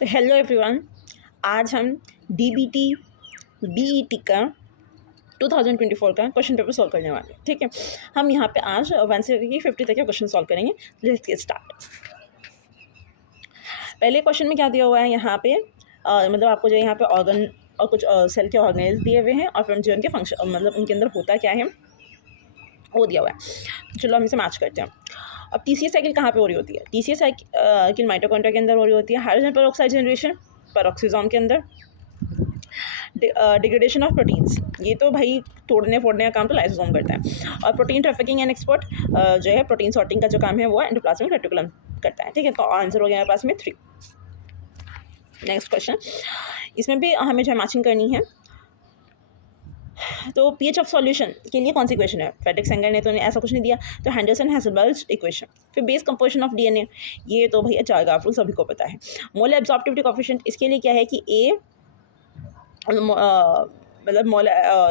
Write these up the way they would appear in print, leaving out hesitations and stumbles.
तो hello everyone, आज हम डीबीटी बीईटी का 2024 का क्वेश्चन पेपर सॉल्व करने वाले हैं। ठीक है, हम यहाँ पे आज 1 से 50 तक के क्वेश्चन सॉल्व करेंगे। Let's get start. पहले क्वेश्चन में क्या दिया हुआ है यहाँ पे, मतलब आपको जो यहाँ पे ऑर्गन और कुछ सेल के ऑर्गेनाइज दिए हुए हैं और फिर जो उनके फंक्शन मतलब उनके अंदर होता क्या है वो दिया हुआ है। चलो हम इसे मैच करते हैं। अब टीसीएस साइकिल कहाँ पे हो रही होती है? टीसीएस साइकिल माइटोकॉन्ड्रिया के अंदर हो रही होती है। हाइड्रोजन पेरोक्साइड जनरेशन पेरोक्सिसोम के अंदर। डिग्रेडेशन ऑफ प्रोटीन्स, ये तो भाई तोड़ने फोड़ने का काम तो लाइसोसोम करता है। और प्रोटीन ट्रैफिकिंग एंड एक्सपोर्ट जो है प्रोटीन सॉर्टिंग का जो काम है वो एंडोप्लाज्मिक रेटिकुलम करता है। ठीक है, तो आंसर हो गया हमारे पास में 3। नेक्स्ट क्वेश्चन, इसमें भी हमें जो मैचिंग करनी है। तो पीएच ऑफ सॉल्यूशन के लिए कौन सी इक्वेशन है? फेड्रिक सेंगर ने तो ऐसा कुछ नहीं दिया, तो हैंडरसन हैसेलबर्ग इक्वेशन। फिर बेस कंपोजिशन ऑफ डीएनए, ये तो भैया चार्गाफ रूल सभी को पता है। मोलर एब्जॉर्प्टिविटी कोएफिशिएंट, इसके लिए क्या है कि ए मतलब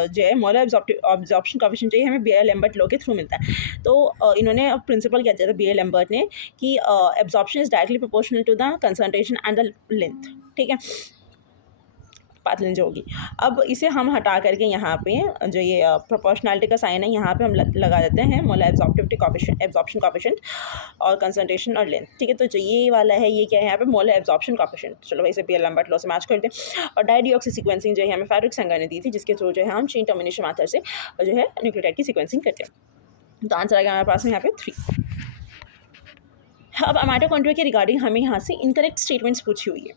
जो है मोलर एब्जॉर्प्शन कोएफिशिएंट जो है हमें बीआर लैम्बर्ट लॉ के थ्रू मिलता है। तो इन्होंने प्रिंसिपल क्या दिया था बीआर लैम्बर्ट ने कि absorption is directly proportional to the concentration and the length. ठीक है, पाथ लेंथ जो होगी। अब इसे हम हटा करके यहाँ पे जो ये प्रोपोर्शनैलिटी का साइन है यहाँ पे हम लगा देते हैं molar absorptivity coefficient, absorption coefficient और कंसंट्रेशन और लेंथ। ठीक है, तो जो ये वाला है ये क्या है यहाँ पे मोलर एब्जॉर्प्शन कोएफिशिएंट। चलो भाई इसे बीआर लैम्बर्ट लॉ से मैच कर दें। और डाइडिऑक्सी सीक्वेंसिंग जो है हमें फेड्रिक सेंगर ने दी थी, जिसके थ्रू जो है हम चेन टर्मिनेशन मेथड से जो है न्यूक्लियोटाइड की सीक्वेंसिंग करते हैं। तो आंसर आएगा हमारे पास में यहाँ पे 3। अब माइटोकॉन्ड्रिया के रिगार्डिंग हमें यहाँ से इनकरेक्ट स्टेटमेंट्स पूछी हुई है।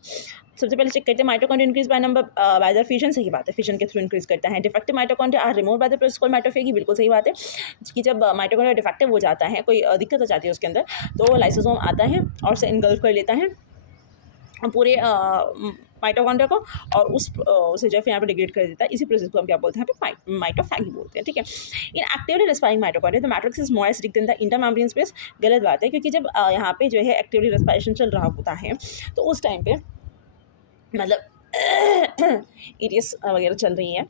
सबसे पहले चेक करते हैं mitochondria increase by number by the fission. सही बात है, फिजन के थ्रू इंक्रीज करता है। Defective mitochondria are remove by the process called mitophagy, बिल्कुल सही बात है कि जब माइटोकॉन्ड्रिया डिफेक्टिव हो जाता है, कोई दिक्कत हो जाती है उसके अंदर, तो लाइसोसोम आता है और उसे इनगल्फ कर लेता है पूरे माइटोकॉन्ड्रिया को और उसे जो है यहाँ पे डिग्रेड कर देता है। इसी प्रोसेस को हम क्या बोलते हैं यहाँ पे माइटोफैगी बोलते हैं। ठीक है, in actively respiring mitochondria the matrix is more acidic than the intermembrane space. गलत बात है, क्योंकि जब यहाँ पे जो है एक्टिवली रेस्पायरेशन चल रहा होता है तो उस टाइम पे मतलब ईटीएस वगैरह चल रही है,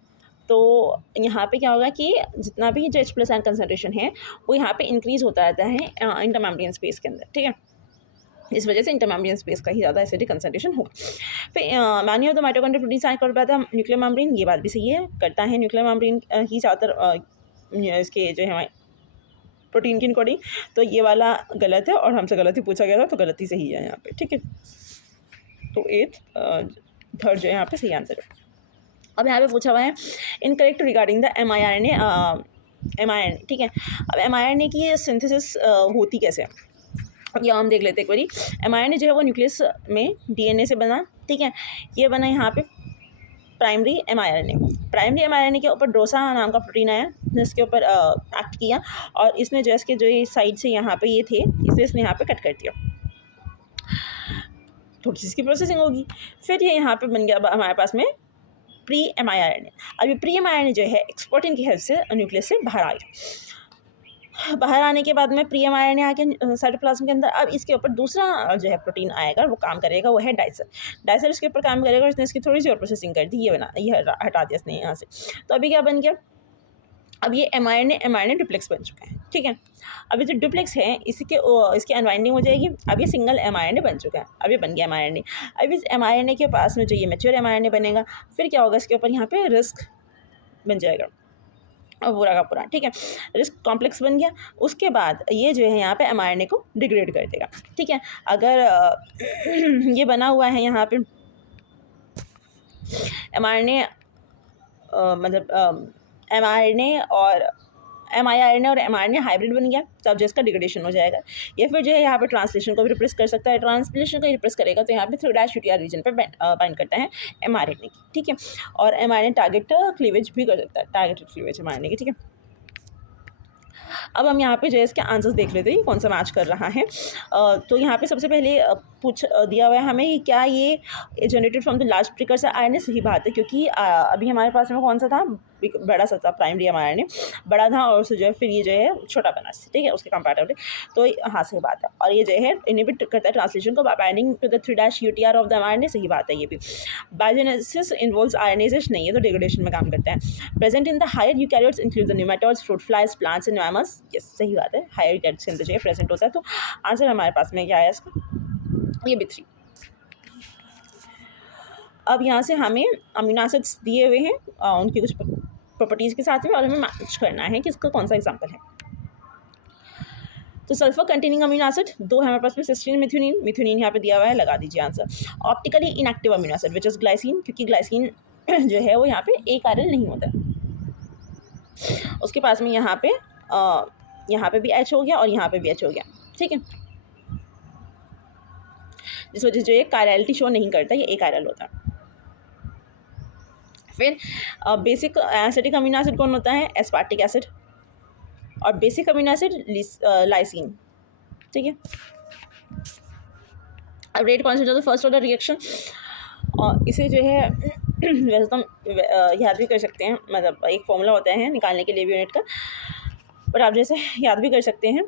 तो यहाँ पे क्या होगा कि जितना भी जो H+ आयन कंसनट्रेशन है वो यहाँ पे इंक्रीज होता रहता है इंटरमेम्ब्रेन स्पेस के अंदर। ठीक है, इस वजह से इंटरमेम्ब्रेन स्पेस का ही ज़्यादा एसिडिक कंसंट्रेशन होगा। फिर many of the mitochondria protein साइन कर पाता है न्यूक्लियर मेम्ब्रेन, ये बात भी सही है, करता है न्यूक्लियर मेम्ब्रेन ही ज़्यादातर इसके जो है प्रोटीन की इनकोडिंग। तो ये वाला गलत है और हमसे गलत ही पूछा गया था, तो गलती सही है यहाँ पे। ठीक है, तो 3rd जो है यहाँ पे सही आंसर है। अब यहाँ पे पूछा हुआ है इनकरेक्ट रिगार्डिंग द mRNA। ठीक है, अब mRNA की सिंथेसिस होती कैसे है, अब यहाँ हम देख लेते हैं एक बारी। mRNA जो है वो न्यूक्लियस में डीएनए से बना। ठीक है, ये बना यहाँ पे प्राइमरी mRNA के ऊपर डोसा नाम का प्रोटीन आया जिसके ऊपर एक्ट किया और इसने जो इसके जो साइड से यहाँ पे ये थे इसे इसने यहाँ पे कट कर दिया, थोड़ी सी इसकी प्रोसेसिंग होगी। फिर ये यहाँ पे बन गया हमारे पास में प्री mRNA। अब ये प्री mRNA जो है एक्सपोर्टिंग की हेल्प से न्यूक्लियस से बाहर आया। बाहर आने के बाद में प्री mRNA आके साइटोप्लाज्म के अंदर, अब इसके ऊपर दूसरा जो है प्रोटीन आएगा, वो काम करेगा, वो है डाइसर इसके ऊपर काम करेगा। इसने इसकी थोड़ी सी और प्रोसेसिंग कर दी, ये हटा दिया इसने यहाँ से। तो अभी क्या बन गया, अब ये mRNA डुप्लेक्स बन चुका है। ठीक है, अब ये जो डुप्लेक्स है इसकी अनवाइंडिंग हो जाएगी। अब ये सिंगल mRNA बन चुका है, अब ये बन गया mRNA। अब इस mRNA के पास में जो ये मैच्योर mRNA बनेगा, फिर क्या होगा, इसके ऊपर यहाँ पे रिस्क बन जाएगा और पूरा का पूरा। ठीक है, रिस्क कॉम्प्लेक्स बन गया। उसके बाद ये जो है यहाँ पे mRNA को डिग्रेड कर देगा। ठीक है, अगर ये बना हुआ है यहाँ पे mRNA मतलब mRNA और mRNA हाइब्रिड बन गया, तो अब जो इसका डिग्रेडेशन हो जाएगा, या फिर जो है यहाँ पे ट्रांसलेशन को भी रिप्रेस कर सकता है। ट्रांसलेशन को रिप्रेस करेगा तो यहाँ पे 3' UTR रीजन पे बाइंड करता है mRNA की। ठीक है, और mRNA टारगेट क्लीवेज भी कर सकता है, टारगेटेड क्लीवेज mRNA की। ठीक है, अब हम यहाँ पे जो है इसके आंसर्स देख लेते हैं कौन सा मैच कर रहा है। तो यहाँ पे सबसे पहले दिया हुआ है हमें क्या ये generated from the large precursor RNA। सही बात है, क्योंकि अभी हमारे पास में कौन सा था, बड़ा सा था प्राइमरी mRNA, बड़ा था और उससे जो है फिर ये जो है छोटा बना। ठीक है, उसके कंपैरेटिवली, तो हाँ सही बात है। और ये जो है इनहिबिट करता है ट्रांसलेशन को binding to the 3' UTR of the mRNA। सही बात है, ये भी। बायोजेनेसिस इन्वॉल्व्स RNAization, नहीं है तो डिग्रेडेशन में काम करता है। Present in the higher eukaryotes include the nematodes, fruit flies, plants and mammals. Yes सही बात है, हायर यूकैरियोट्स के अंदर जो है प्रेजेंट होता है। तो आंसर हमारे पास में क्या है इसका, ये भी 3। अब यहाँ से हमें अमीनो एसिड्स दिए हुए हैं उनकी कुछ प्रॉपर्टीज़ के साथ में, और हमें मैच करना है कि इसका कौन सा एग्जाम्पल है। तो सल्फर कंटेनिंग अमीनो एसिड दो है हमारे पास में, सिस्टीन मिथ्योनिन। मिथ्योनिन यहाँ पे दिया हुआ है, लगा दीजिए answer. Optically inactive amino acid which is glycine, क्योंकि ग्लाइसिन जो है वो यहाँ पे एक आयरन नहीं होता है। उसके पास में यहाँ पे भी H हो गया और यहाँ पे भी H हो गया, ठीक है, जिस वजह से ये कायरलिटी शो नहीं करता, ये एक आयरल होता है। फिर बेसिक एसिडिक अमीनो एसिड कौन होता है? Aspartic acid. और बेसिक अमीनो एसिड लाइसिन, ठीक है। अब rate concentrate of the first order reaction, और इसे जो है वैसे तो हम याद भी कर सकते हैं, मतलब एक फॉर्मूला होता है निकालने के लिए भी यूनिट का, बट आप जैसे याद भी कर सकते हैं।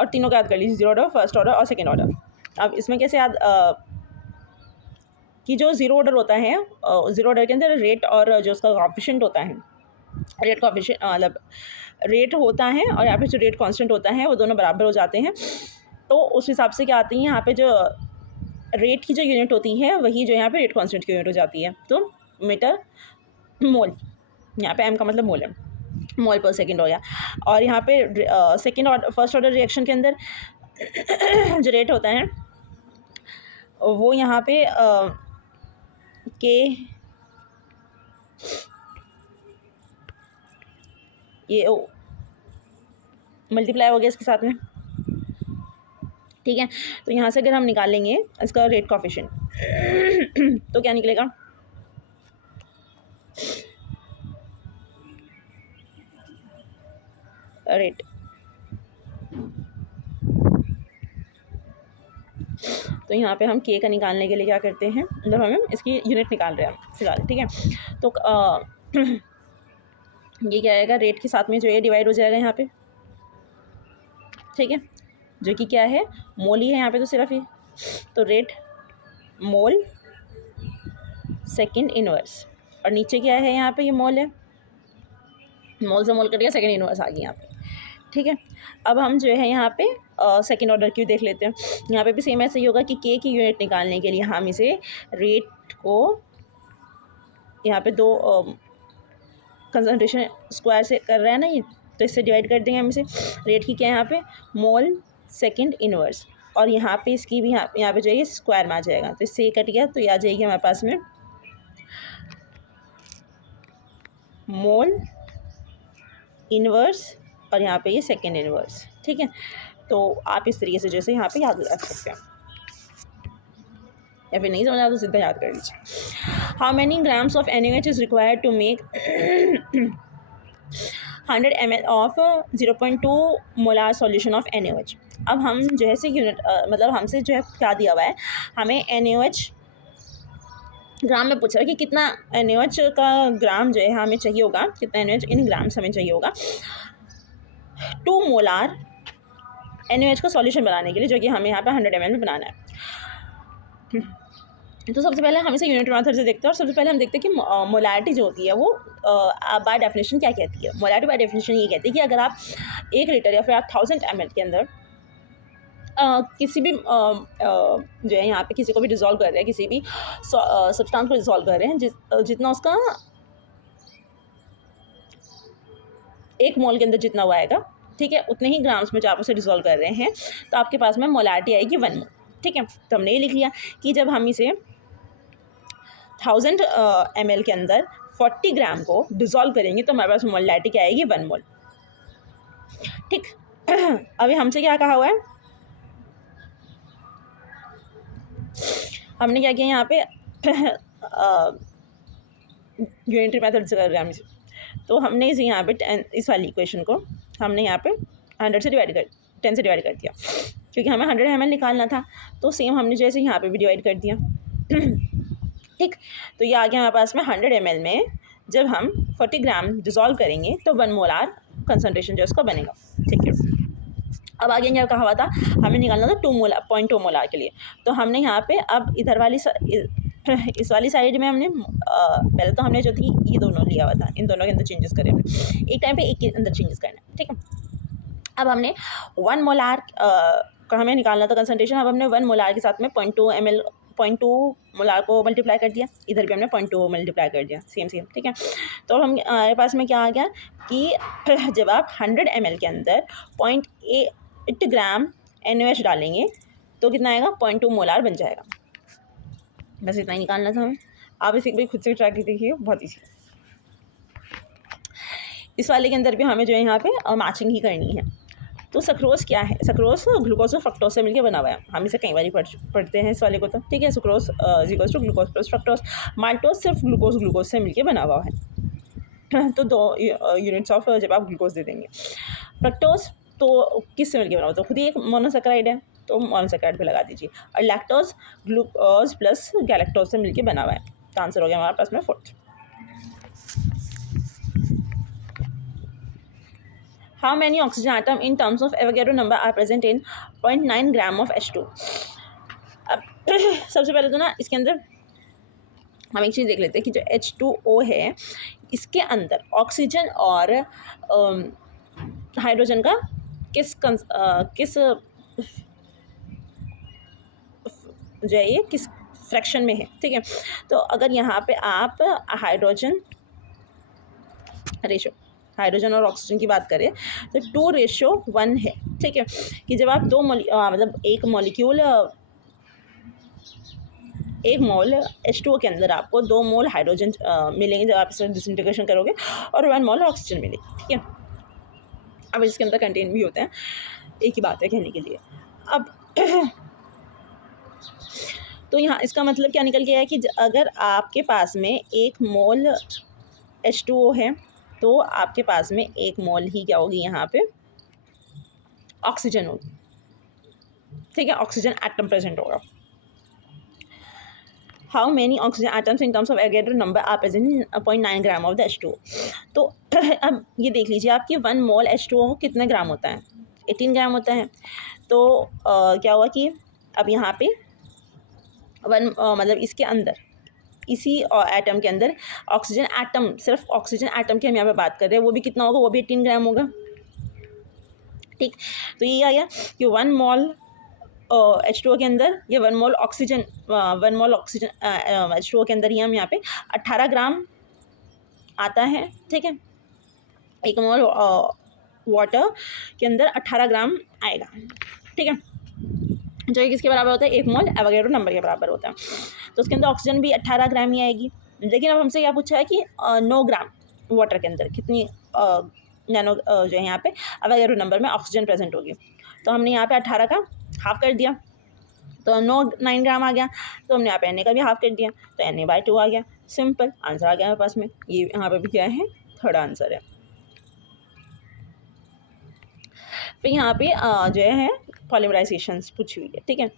और तीनों का याद कर लीजिए, जीरो ऑर्डर, फर्स्ट ऑर्डर और सेकेंड ऑर्डर। अब इसमें कैसे याद कि जो ज़ीरो ऑर्डर होता है, ज़ीरो ऑर्डर के अंदर रेट और जो उसका कॉफिशिएंट होता है, रेट कॉफिशिएंट मतलब रेट होता है और यहाँ पे जो रेट कांस्टेंट होता है वो दोनों बराबर हो जाते हैं। तो उस हिसाब से क्या आती है, यहाँ पे जो रेट की जो यूनिट होती है वही जो यहाँ पे रेट कांस्टेंट की यूनिट हो जाती है। तो मीटर मोल, यहाँ पे एम का मतलब मोल है, मोल पर सेकेंड हो गया। और यहाँ पे second order first order reaction के अंदर जो रेट होता है वो यहाँ पे के ये मल्टीप्लाई हो गया इसके साथ में, ठीक है। तो यहाँ से अगर हम निकालेंगे इसका रेट कॉफिशिएंट तो क्या निकलेगा, रेट, तो यहाँ पे हम के का निकालने के लिए क्या करते हैं, मतलब हमें इसकी यूनिट निकाल रहे हैं फिलहाल, ठीक है। तो ये क्या आएगा, रेट के साथ में जो ये डिवाइड हो जाएगा यहाँ पे, ठीक है, जो कि क्या है, मोल ही है यहाँ पे तो सिर्फ ये, तो रेट मोल सेकंड इनवर्स, और नीचे क्या है यहाँ पे, ये मोल है, मोल से मोल कट गया, सेकंड इनवर्स आ गई यहाँ पे, ठीक है। अब हम जो है यहाँ पे सेकेंड ऑर्डर की देख लेते हैं। यहाँ पे भी सेम ऐसे ही होगा कि के की यूनिट निकालने के लिए हम इसे रेट को यहाँ पे दो कंसंट्रेशन स्क्वायर से कर रहे हैं ना ये, तो इससे डिवाइड कर देंगे हम इसे। रेट की क्या है यहाँ पे, मोल सेकंड इनवर्स, और यहाँ पे इसकी भी यहाँ पे जो है स्क्वायर में आ जाएगा, तो इससे ये कट गया, तो ये आ जाएगी हमारे पास में मोल इनवर्स, और यहाँ पे ये सेकेंड इनवर्स, ठीक है। तो आप इस तरीके से जैसे यहाँ पे याद रख सकते हैं, या फिर नहीं समझा तो सीधा याद कर लीजिए। How many grams of NaOH is required to make 100 ml of 0.2 molar solution of NaOH। अब हम जो है से यूनिट मतलब हमसे जो है क्या दिया हुआ है, हमें NaOH ग्राम में पूछा है कि कितना NaOH का ग्राम जो है हमें चाहिए होगा, कितना NaOH इन ग्राम्स हमें चाहिए होगा 2 मोलार NaOH का सॉल्यूशन बनाने के लिए, जो कि हमें यहाँ पे 100 ml में बनाना है। तो सबसे पहले हम इसे यूनिट मेथड से देखते हैं, और सबसे पहले हम देखते हैं कि मोलारिटी जो होती है वो बाय डेफिनेशन क्या कहती है। मोलारिटी बाय डेफिनेशन ये कहती है कि अगर आप 1 लीटर या फिर आप 1000 ml के अंदर किसी भी जो है यहाँ पे किसी को भी डिज़ोल्व कर रहे हैं, किसी भी सब्सटेंस को डिज़ोल्व कर रहे हैं, जितना उसका 1 मोल के अंदर जितना हुआ आएगा, ठीक है, उतने ही ग्राम्स में जो आप उसे डिज़ोल्व कर रहे हैं, तो आपके पास में मोलारिटी आएगी 1 मोल, ठीक है। तो हमने ये लिख लिया कि जब हम इसे 1000 ml के अंदर 40 ग्राम को डिज़ोल्व करेंगे तो हमारे पास मोलारिटी क्या आएगी, 1 मोल, ठीक। अभी हमसे क्या कहा हुआ है, हमने क्या किया यहाँ पे यूनिटरी मेथड से कर रहे हैं हम इसे, तो हमने इसे यहाँ पे इस वाली इक्वेशन को हमने यहाँ पे 10 से डिवाइड कर दिया, क्योंकि हमें 100 ml निकालना था, तो सेम हमने जैसे यहाँ पे भी डिवाइड कर दिया, ठीक। तो ये आ गया हमारे पास में 100 ml में जब हम 40 ग्राम डिज़ोल्व करेंगे तो 1 मोलार कंसनट्रेशन जो उसका बनेगा, ठीक है। अब आगे क्या कहा हुआ था, हमें निकालना था 0.2 मोलार के लिए, तो हमने यहाँ पे अब इधर वाली इस वाली साइड में हमने पहले तो हमने जो थी ये दोनों लिया हुआ था, इन दोनों के अंदर चेंजेस करें, एक टाइम पे एक के अंदर चेंजेस करना, ठीक है। अब हमने 1 मोलार का हमें निकालना था कंसनट्रेशन, अब हमने 1 मोलार के साथ में 0.2 ml 0.2 मोलार को मल्टीप्लाई कर दिया, इधर भी हमने 0.2 मल्टीप्लाई कर दिया, सेम सेम, ठीक है। तो हम हमारे पास में क्या आ गया कि जब आप 100 ml के अंदर 0.8 ग्राम NaOH डालेंगे तो कितना आएगा, 0.2 मोलार बन जाएगा। बस इतना ही निकालना था हमें। आप इसे एक बार खुद से ट्राई करके देखिए, बहुत ईजी। इस वाले के अंदर भी हमें जो है यहाँ पे मैचिंग ही करनी है। तो सक्रोज क्या है, सक्रोज ग्लूकोज और फ्रक्टोज से मिलकर बना हुआ है, हम इसे कई बार पढ़ते हैं इस वाले को, तो ठीक है। Sucrose equals to glucose plus fructose. Maltose सिर्फ ग्लूकोज से मिलकर बना हुआ है तो 2 यूनिट्स ऑफ जब आप ग्लूकोज दे देंगे। फ्रक्टोज तो किससे मिलकर बना हुआ, तो खुद ही एक मोनोसेकेराइड है, तो मोनोसेकेराइड पे लगा दीजिए। और लैक्टोज ग्लूकोज प्लस गैलेक्टोज से मिलकर बना हुआ है, तो आंसर हो गया हमारे पास में 4th। How many oxygen atom in terms of Avogadro number are present in 0.9 gram of H2? अब सबसे पहले तो ना इसके अंदर हम एक चीज़ देख लेते हैं कि जो H2O है इसके अंदर ऑक्सीजन और हाइड्रोजन का किस जो है ये किस फ्रैक्शन में है, ठीक है। तो अगर यहाँ पे आप हाइड्रोजन रेशो, हाइड्रोजन और ऑक्सीजन की बात करें तो 2:1 है, ठीक है। कि जब आप मतलब एक मोल H2O के अंदर आपको 2 मोल हाइड्रोजन मिलेंगे जब आप इसे डिसइंटीग्रेशन करोगे, और 1 मोल ऑक्सीजन मिलेगी, ठीक है। अब इसके अंदर कंटेन भी होते हैं, एक ही बात है कहने के लिए। अब तो यहाँ इसका मतलब क्या निकल गया है कि अगर आपके पास में 1 मोल H2O है तो आपके पास में 1 मोल ही क्या होगी, यहाँ पे ऑक्सीजन होगी, ठीक है। ऑक्सीजन एटम प्रेजेंट होगा। How many oxygen atoms in terms of Avogadro number are present in 0.9 gram of the H2O। तो अब ये देख लीजिए आपकी 1 मोल H2O कितने ग्राम होता है, 18 ग्राम होता है। तो क्या हुआ कि अब यहाँ पे मतलब इसके अंदर इसी एटम के अंदर ऑक्सीजन एटम, सिर्फ ऑक्सीजन एटम की हम यहाँ पे बात कर रहे हैं, वो भी कितना होगा, वो भी 18 ग्राम होगा, ठीक। तो ये आ गया कि 1 मोल H2O के अंदर ये 1 मोल ऑक्सीजन H2O के अंदर ही हम यहाँ पे 18 ग्राम आता है, ठीक है। 1 मोल वाटर के अंदर 18 ग्राम आएगा, ठीक है, जो कि किसके बराबर होता है, 1 मोल एवोगैड्रो नंबर के बराबर होता है। तो उसके अंदर ऑक्सीजन भी 18 ग्राम ही आएगी। लेकिन अब हमसे क्या पूछा है कि 9 ग्राम वाटर के अंदर कितनी नैनो जो है यहाँ पे एवोगैड्रो नंबर में ऑक्सीजन प्रेजेंट होगी। तो हमने यहाँ पे 18 का हाफ कर दिया तो 9 ग्राम आ गया, तो हमने यहाँ पे Na का भी हाफ कर दिया तो Na/2 आ गया। सिंपल आंसर आ गया हमारे पास में। ये यहाँ पे भी क्या है, 3rd आंसर है। फिर यहाँ पे जो है पॉलीमराइजेशंस पूछी हुई है, ठीक है।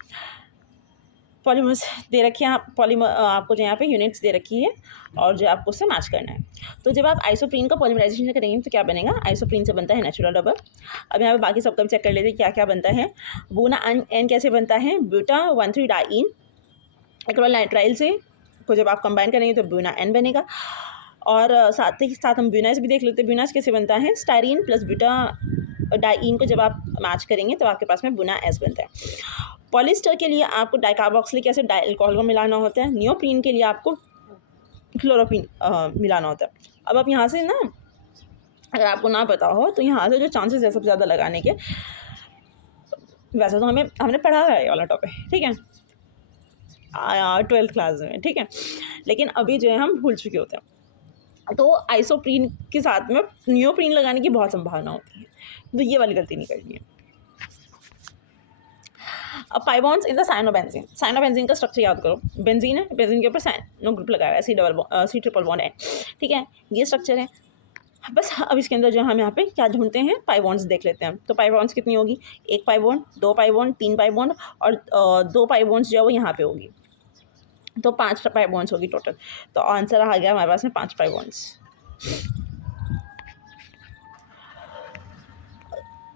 पॉलीमर्स दे रखे हैं, आपको जो यहाँ पे यूनिट्स दे रखी है और जो आपको उससे मैच करना है। तो जब आप आइसोप्रीन का पॉलीमराइजेशन करेंगे तो क्या बनेगा, आइसोप्रीन से बनता है नेचुरल रबर। अब यहाँ पे बाकी सबका भी चेक कर लेते हैं क्या क्या बनता है। बूना एन कैसे बनता है, ब्यूटा 1,3-डाइन एक्रोनाइट्राइल से को जब आप कंबाइन करेंगे तो ब्यूना एन बनेगा। और साथ ही साथ हम ब्यूनास भी देख लेते हैं, ब्यूनास कैसे बनता है, स्टाइरीन प्लस ब्यूटा डाइन को जब आप मैच करेंगे तो आपके पास में बुना एस बनता है। पॉलिस्टर के लिए आपको डाइकार्बोक्सिलिक एसिड डाई अल्कोहल को मिलाना होता है। नियोप्रीन के लिए आपको क्लोरोप्रीन मिलाना होता है। अब आप यहाँ से ना, अगर आपको ना पता हो तो यहाँ से जो चांसेस है सबसे ज़्यादा लगाने के, वैसे तो हमने पढ़ा है ये वाला टॉपिक, ठीक है, 12th क्लास में, ठीक है, लेकिन अभी जो है हम भूल चुके होते हैं। तो आइसोप्रीन के साथ में नियोप्रीन लगाने की बहुत संभावना होती है, तो ये वाली गलती नहीं करनी है। अब pi bonds in the cyanobenzene, cyanobenzene का स्ट्रक्चर याद करो, बेंजीन है, बेंजीन के ऊपर साइनो ग्रुप लगाया है, C++ है, ठीक है, ये स्ट्रक्चर है। बस अब इसके अंदर जो हम यहाँ पे क्या ढूंढते हैं, पाई बॉन्ड्स देख लेते हैं। तो पाई बॉन्ड्स कितनी होगी, 1 pi bond, 2 pi bond, 3 pi bond और 2 पाई बॉन्ड्स जो है वो यहाँ पे होगी, तो 5 पाई बॉन्ड्स होगी टोटल। तो आंसर आ गया हमारे पास में 5 पाई बॉन्ड्स।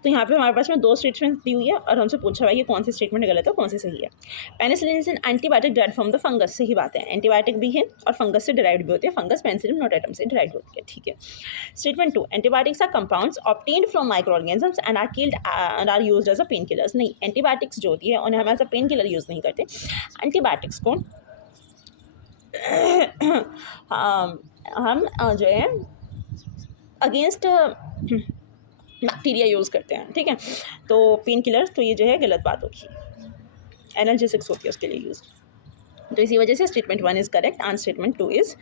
तो यहाँ पे हमारे पास में 2 स्टेटमेंट दी हुई है और हमसे पूछा हुआ है कि कौन सी स्टेटमेंट गलत है, कौन सी सही है। Penicillin is an antibiotic derived from the fungus, सही बात है, एंटीबायोटिक भी है और फंगस से डिराइव्ड भी होती है, फंगस पेनिसिलिन नोटाटम से डिराइव्ड होती है, ठीक है। Statement 2, antibiotics are compounds obtained from microorganisms and are killed and are used as a painkillers. नहीं, एंटीबायोटिक्स जो होती है उन्हें हम as a painkiller use नहीं करते। एंटीबायोटिक्स को हम जो है अगेंस्ट बैक्टीरिया यूज़ करते हैं, ठीक है। तो पेन किलर तो ये जो है गलत बात होगी, एनाल्जेसिक्स होती है उसके लिए यूज। तो इसी वजह से statement 1 is correct and statement 2 is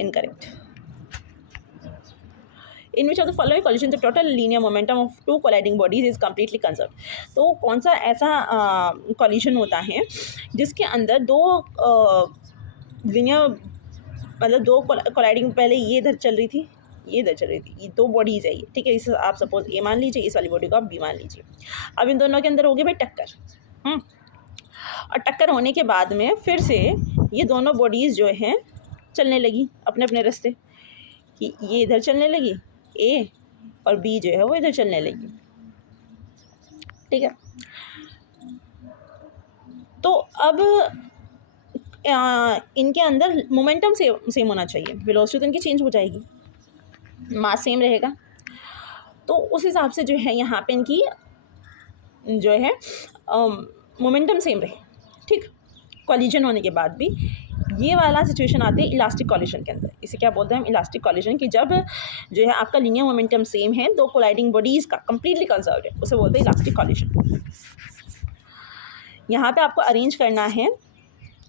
incorrect. In which of the following collision the total linear momentum of 2 colliding bodies is completely conserve. तो कौन सा ऐसा कॉलिजन होता है जिसके अंदर 2 लीनियर, मतलब 2 कोलाइडिंग, पहले ये इधर चल रही थी, ये इधर चल रही थी, ये 2 बॉडीज़ है ये, ठीक है। इस आप सपोज ए मान लीजिए, इस वाली बॉडी को आप बी मान लीजिए। अब इन दोनों के अंदर हो गई भाई टक्कर, और टक्कर होने के बाद में फिर से ये दोनों बॉडीज़ जो हैं चलने लगी अपने अपने रास्ते, कि ये इधर चलने लगी ए और बी जो है वो इधर चलने लगी, ठीक है। तो अब इनके अंदर मोमेंटम सेम होना चाहिए, वेलोसिटी तो इनकी चेंज हो जाएगी, मास सेम रहेगा, तो उस हिसाब से जो है यहाँ पे इनकी जो है मोमेंटम सेम रहे, ठीक। कॉलिजन होने के बाद भी ये वाला सिचुएशन आती है इलास्टिक कॉलिजन के अंदर। इसे क्या बोलते हैं हम, इलास्टिक कॉलिजन, कि जब जो है आपका लीनियर मोमेंटम सेम है, 2 कोलाइडिंग बॉडीज़ का कंप्लीटली कंजर्व्ड है, उसे बोलते हैं इलास्टिक कॉलिजन। यहाँ पे आपको अरेंज करना है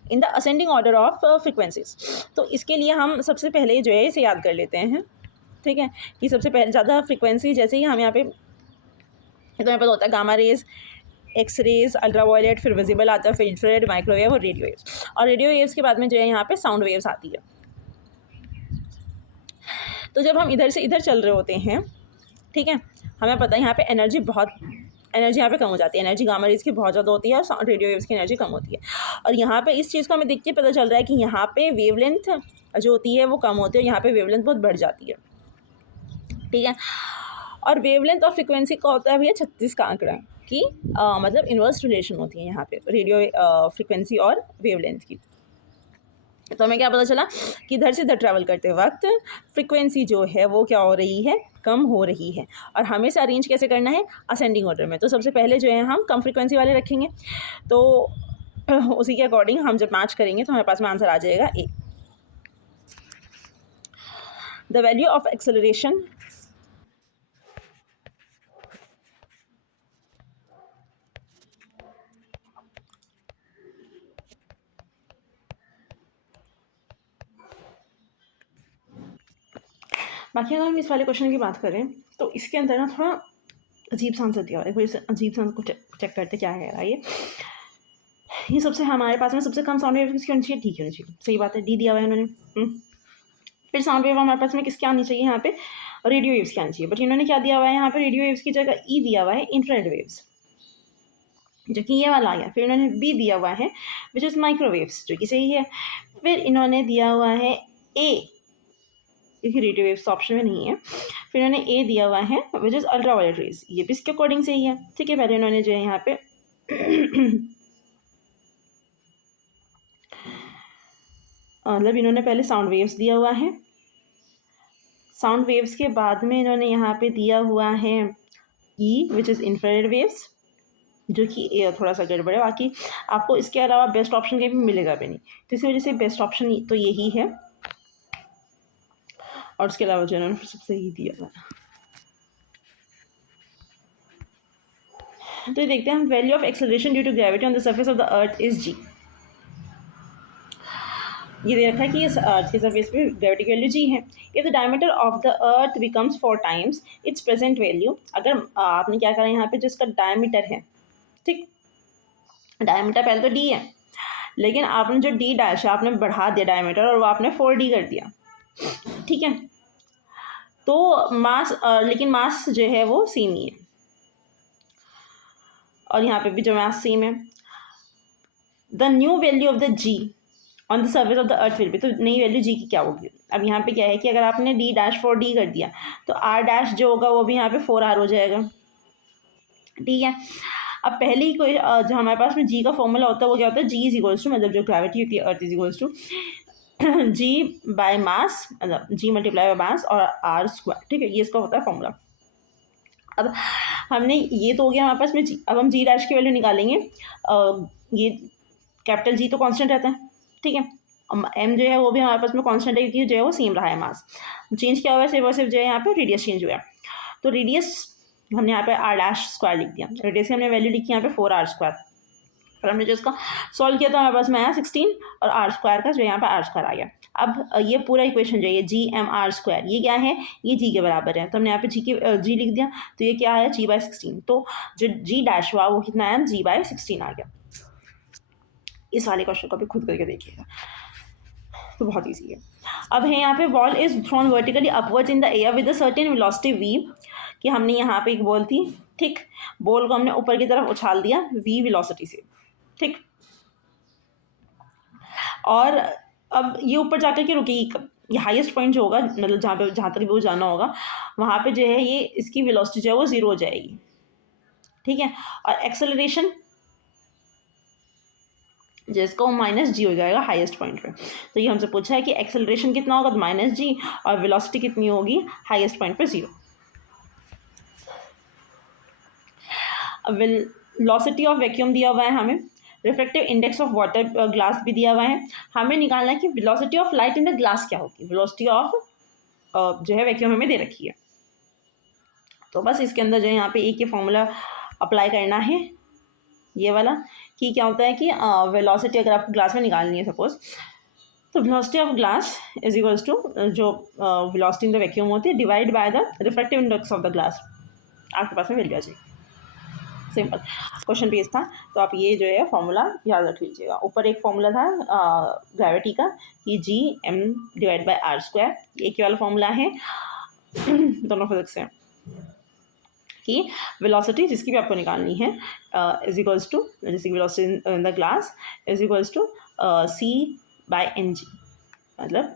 in the ascending order of frequencies. तो इसके लिए हम सबसे पहले जो है इसे याद कर लेते हैं, ठीक है, कि सबसे पहले ज़्यादा फ्रिक्वेंसी, जैसे ही हम यहाँ पे तो हमें पता होता है gamma rays, X rays, ultraviolet, फिर विजिबल आता है, फिर इंफ्रारेड, माइक्रोवेव और रेडियो वेव्स। और रेडियो वेव्स के बाद में जो है यहाँ पे साउंड वेव्स आती है। तो जब हम इधर से इधर चल रहे होते हैं, ठीक है, हमें पता है यहाँ पे एनर्जी यहाँ पे कम हो जाती है, एनर्जी गामा रेज की बहुत ज़्यादा होती है और रेडियो वेव्स की एनर्जी कम होती है। और यहाँ पे इस चीज़ को हमें देख के पता चल रहा है कि यहाँ पे वेवलेंथ जो होती है वो कम होती है, और यहाँ पे वेवलेंथ बहुत बढ़ जाती है, ठीक है। और वेवलेंथ और फ्रिक्वेंसी का होता है भैया 36 का आंकड़ा, कि मतलब इन्वर्स रिलेशन होती है यहाँ पे रेडियो फ्रिक्वेंसी और वेवलेंथ की। तो हमें क्या पता चला कि इधर से इधर ट्रैवल करते वक्त फ्रिक्वेंसी जो है वो क्या हो रही है, कम हो रही है। और हमें से अरेंज कैसे करना है, असेंडिंग ऑर्डर में। तो सबसे पहले जो है हम कम फ्रिक्वेंसी वाले रखेंगे, तो उसी के अकॉर्डिंग हम जब मैच करेंगे तो हमारे पास में आंसर आ जाएगा ए। द वैल्यू ऑफ एक्सेलरेशन बाकी अगर हम इस वाले क्वेश्चन की बात करें तो इसके अंदर ना थोड़ा अजीब सा आंसर दिया हुआ है। एक बार इस अजीब सा को चेक करते क्या है ये सबसे हमारे पास में सबसे कम साउंड वेव किसकी होनी चाहिए, डी की होनी चाहिए, सही बात है, डी दिया हुआ है इन्होंने। फिर साउंड वेव हमारे पास में किसकी आनी चाहिए, यहाँ पे रेडियो वेव्स की आनी चाहिए, बट इन्होंने क्या दिया हुआ है, यहाँ पे रेडियो वेव्स की जगह ई दिया हुआ है, इंफ्रारेड वेव्स, जो कि ये वाला आ गया। फिर इन्होंने बी दिया हुआ है विच इज़ माइक्रोवेव्स, जो कि सही है। फिर इन्होंने दिया हुआ है ए, क्योंकि रेडियो वेव्स ऑप्शन में नहीं है। फिर इन्होंने ए दिया हुआ है which is ultraviolet rays, ये भी इसके अकॉर्डिंग सही है, ठीक है। पहले इन्होंने जो है यहाँ पे मतलब इन्होंने पहले साउंड वेव्स दिया हुआ है, साउंड वेव्स के बाद में इन्होंने यहाँ पे दिया हुआ है ई विच इज़ इंफ्रारेड वेव्स, जो कि थोड़ा सा गड़बड़ है। बाकी आपको इसके अलावा बेस्ट ऑप्शन कहीं भी मिलेगा भी नहीं, तो इसी वजह से बेस्ट ऑप्शन तो यही है, और उसके अलावा जो इन्होंने सबसे ही दिया हुआ है। तो देखते हैं हम, value of acceleration due to gravity on the surface of the earth is g. ये दे रखा है कि इस अर्थ के सरफेस पे ग्रेविटी की वैल्यू जी है। If the diameter of the earth becomes 4 times it's present value, अगर आपने क्या करा यहाँ पे जो इसका डायमीटर है, ठीक, डायमीटर पहले तो डी है, लेकिन आपने जो डी डैश है आपने बढ़ा दिया डायमीटर और वो आपने 4D कर दिया, ठीक है। तो मास लेकिन मास जो है वो सेम ही है, और यहाँ पे भी जो मास सेम है। The new value of the g on the surface of the earth will be, तो नई वैल्यू जी की क्या होगी। अब यहाँ पे क्या है कि अगर आपने डी डैश 4D कर दिया तो आर डैश जो होगा वो भी यहाँ पे 4R हो जाएगा, ठीक है। अब पहले ही कोई जो हमारे पास में जी का फॉर्मूला होता है वो क्या होता है, जी इज इक्वल्स टू, मतलब जो ग्रेविटी होती है earth is equals to g by mass, मतलब जी मल्टीप्लाई बाय मास और आर स्क्वायर। ठीक है, ये इसका होता है फॉर्मूला। अब हमने ये तो हो गया हमारे पास में जी, अब हम जी डैश की वैल्यू निकालेंगे। ये कैपिटल जी तो कांस्टेंट रहता है, ठीक है। एम जो है वो भी हमारे पास में कांस्टेंट है क्योंकि जो है वो सेम रहा है मास। चेंज क्या हुआ है, सिर्फ और सिर्फ जो है यहाँ पे रेडियस चेंज हुआ है। तो रेडियस हमने यहाँ पे आर डैश स्क्वायर लिख दिया, रेडियस की हमने वैल्यू लिखी यहाँ पे 4r स्क्वायर। फिर हमने जो इसका सॉल्व किया तो हमारे पास में आया 16 और आर स्क्वायर का जो यहाँ पे आर स्क्वायर आ गया। अब ये पूरा इक्वेशन जो है जी एम आर स्क्वायर, ये क्या है, ये जी के बराबर है, तो हमने यहाँ पे जी लिख दिया, तो ये क्या आया जी बाय 16। तो जो जी डैश हुआ वो कितना आया, जी बाय 16 आ गया। इस वाले क्वेश्चन को भी खुद करके देखिएगा, तो बहुत ईजी है। अब है यहाँ पे ball is thrown vertically upwards in the air with a certain velocity v, कि हमने यहाँ पे एक बॉल थी, ठीक, बॉल को हमने ऊपर की तरफ उछाल दिया वी वेलोसिटी से, ठीक, और अब ये ऊपर जाकर के रुकेगी कब, ये हाईएस्ट पॉइंट जो होगा, मतलब जहाँ तक भी वो जाना होगा वहाँ पे जो है ये इसकी वेलोसिटी जो है वो 0 हो जाएगी, ठीक है। और एक्सेलरेशन जिसका वो माइनस जी हो जाएगा हाईएस्ट पॉइंट पे। तो ये हमसे पूछा है कि एक्सेलरेशन कितना होगा, तो माइनस जी, और वेलोसिटी कितनी होगी हाईएस्ट पॉइंट पे 0। वेलोसिटी ऑफ वैक्यूम दिया हुआ है हमें, refractive index of water glass भी दिया हुआ है। हमें निकालना है कि velocity of light in the glass क्या होगी, वेलोसिटी ऑफ जो है वैक्यूम हमें दे रखी है। तो बस इसके अंदर जो है यहाँ पे एक ही फॉर्मूला अप्लाई करना है, ये वाला, कि क्या होता है कि वेलोसिटी अगर आपको ग्लास में निकालनी है सपोज, तो velocity of glass is equals to जो वेलोसिटी इन द वैक्यूम होती है divide by the refractive index of the glass, आपके पास में वैल्यू आ जाएगी। सिंपल क्वेश्चन बेस था, तो आप ये जो है फॉर्मूला याद रख लीजिएगा। ऊपर एक फॉर्मूला था ग्रेविटी का कि G M divide by R square, एक ही वाला फॉर्मूला है दोनों फिजिक्स से, कि वेलोसिटी जिसकी भी आपको निकालनी है इज इक्वल्स टू, जैसे कि velocity in the glass is equals to C by N G, मतलब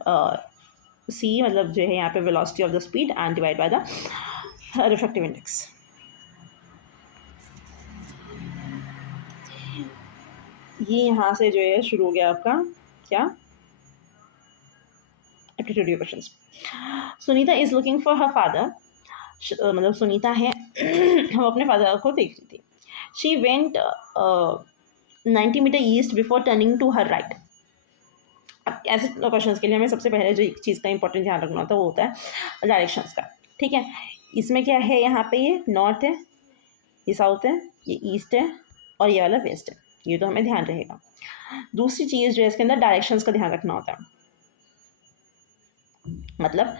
सी मतलब जो है यहाँ पे velocity of the speed and divide by the refractive index. ये यहाँ से जो है शुरू हो गया आपका क्या, aptitude questions. Sunita is looking for her father, मतलब सुनीता है हम अपने फादर को देख रही थी। She went 90 meter east before turning to her right. अब ऐसे क्वेश्चंस के लिए हमें सबसे पहले जो एक चीज़ का इंपॉर्टेंट ध्यान रखना होता है वो होता है डायरेक्शंस का, ठीक है। इसमें क्या है, यहाँ पे ये नॉर्थ है, ये साउथ है, ये ईस्ट है और ये वाला वेस्ट है, ये तो हमें ध्यान रहेगा। दूसरी चीज़ जो है इसके अंदर डायरेक्शंस का ध्यान रखना होता है, मतलब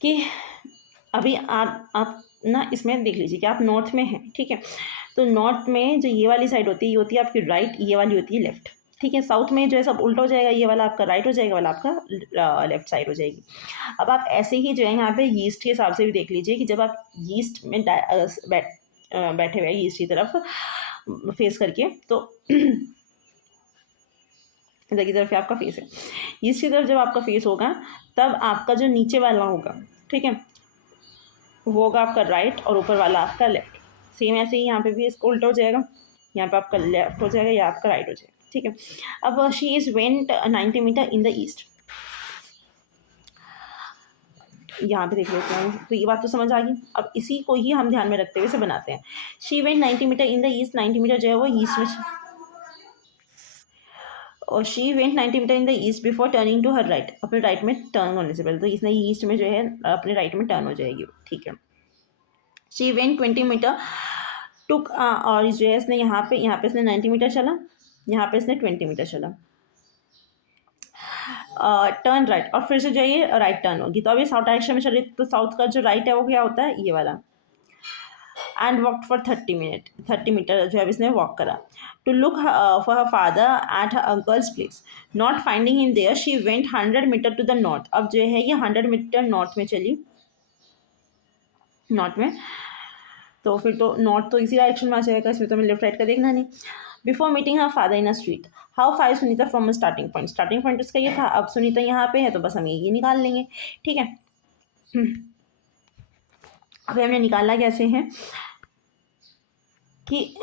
कि अभी आप ना इसमें देख लीजिए कि आप नॉर्थ में हैं, ठीक है, तो नॉर्थ में जो ये वाली साइड होती है ये होती है आपकी राइट, ये वाली होती है लेफ्ट, ठीक है। साउथ में जो है सब उल्टा हो जाएगा, ये वाला आपका राइट हो जाएगा, वाला आपका लेफ्ट साइड हो जाएगी। अब आप ऐसे ही जो है यहाँ पे ईस्ट के हिसाब से भी देख लीजिए कि जब आप ईस्ट में बैठे हुए ईस्ट की तरफ फेस करके, तो इधर की तरफ आपका फेस है, ईस्ट की तरफ जब आपका फेस होगा तब आपका जो नीचे वाला होगा, ठीक है, वो होगा आपका राइट और ऊपर वाला आपका लेफ्ट। सेम ऐसे ही यहाँ पे भी इसको उल्टा हो जाएगा, यहाँ पे आपका लेफ्ट हो जाएगा या आपका राइट हो जाएगा, ठीक है। अब she is went 90 meter in the east, यहाँ पे देख लेते हैं, तो ये बात तो समझ आ गई। अब इसी को ही हम ध्यान में रखते हुए इसे बनाते हैं। She went 90 meter in the east, 90 meter जो है वो ईस्ट में, और she went 90 meter in the east before turning to her right, अपने राइट में टर्न होने से पहले, तो इसने ईस्ट में जो है अपने राइट में टर्न हो जाएगी, ठीक है। शी वेंट 20 मीटर टुक, और जो है इसने यहाँ पे इसने 90 मीटर चला, यहाँ पे इसने 20 मीटर चला, टर्न राइट, और फिर से जो ये राइट टर्न होगी, तो अभी साउथ डायरेक्शन में चल रही, तो साउथ का जो राइट है वो क्या होता है, ये वाला। एंड वॉक फॉर 30 मीटर जो है इसने वॉक करा, to look for her father at her uncle's place, not finding in there she went 100 meter to the north. अब जो है ये 100 मीटर नॉर्थ में चली, नॉर्थ में, तो फिर तो नॉर्थ तो इसी डायरेक्शन में आ जाएगा, इसमें तो हमें लेफ्ट राइट का देखना नहीं। Before meeting her father in a street, how far Sunita from starting point, starting point उसका ये था, अब सुनीता यहाँ पे है तो बस हम ये निकाल लेंगे, ठीक है। अब हमने निकाला कैसे है, कि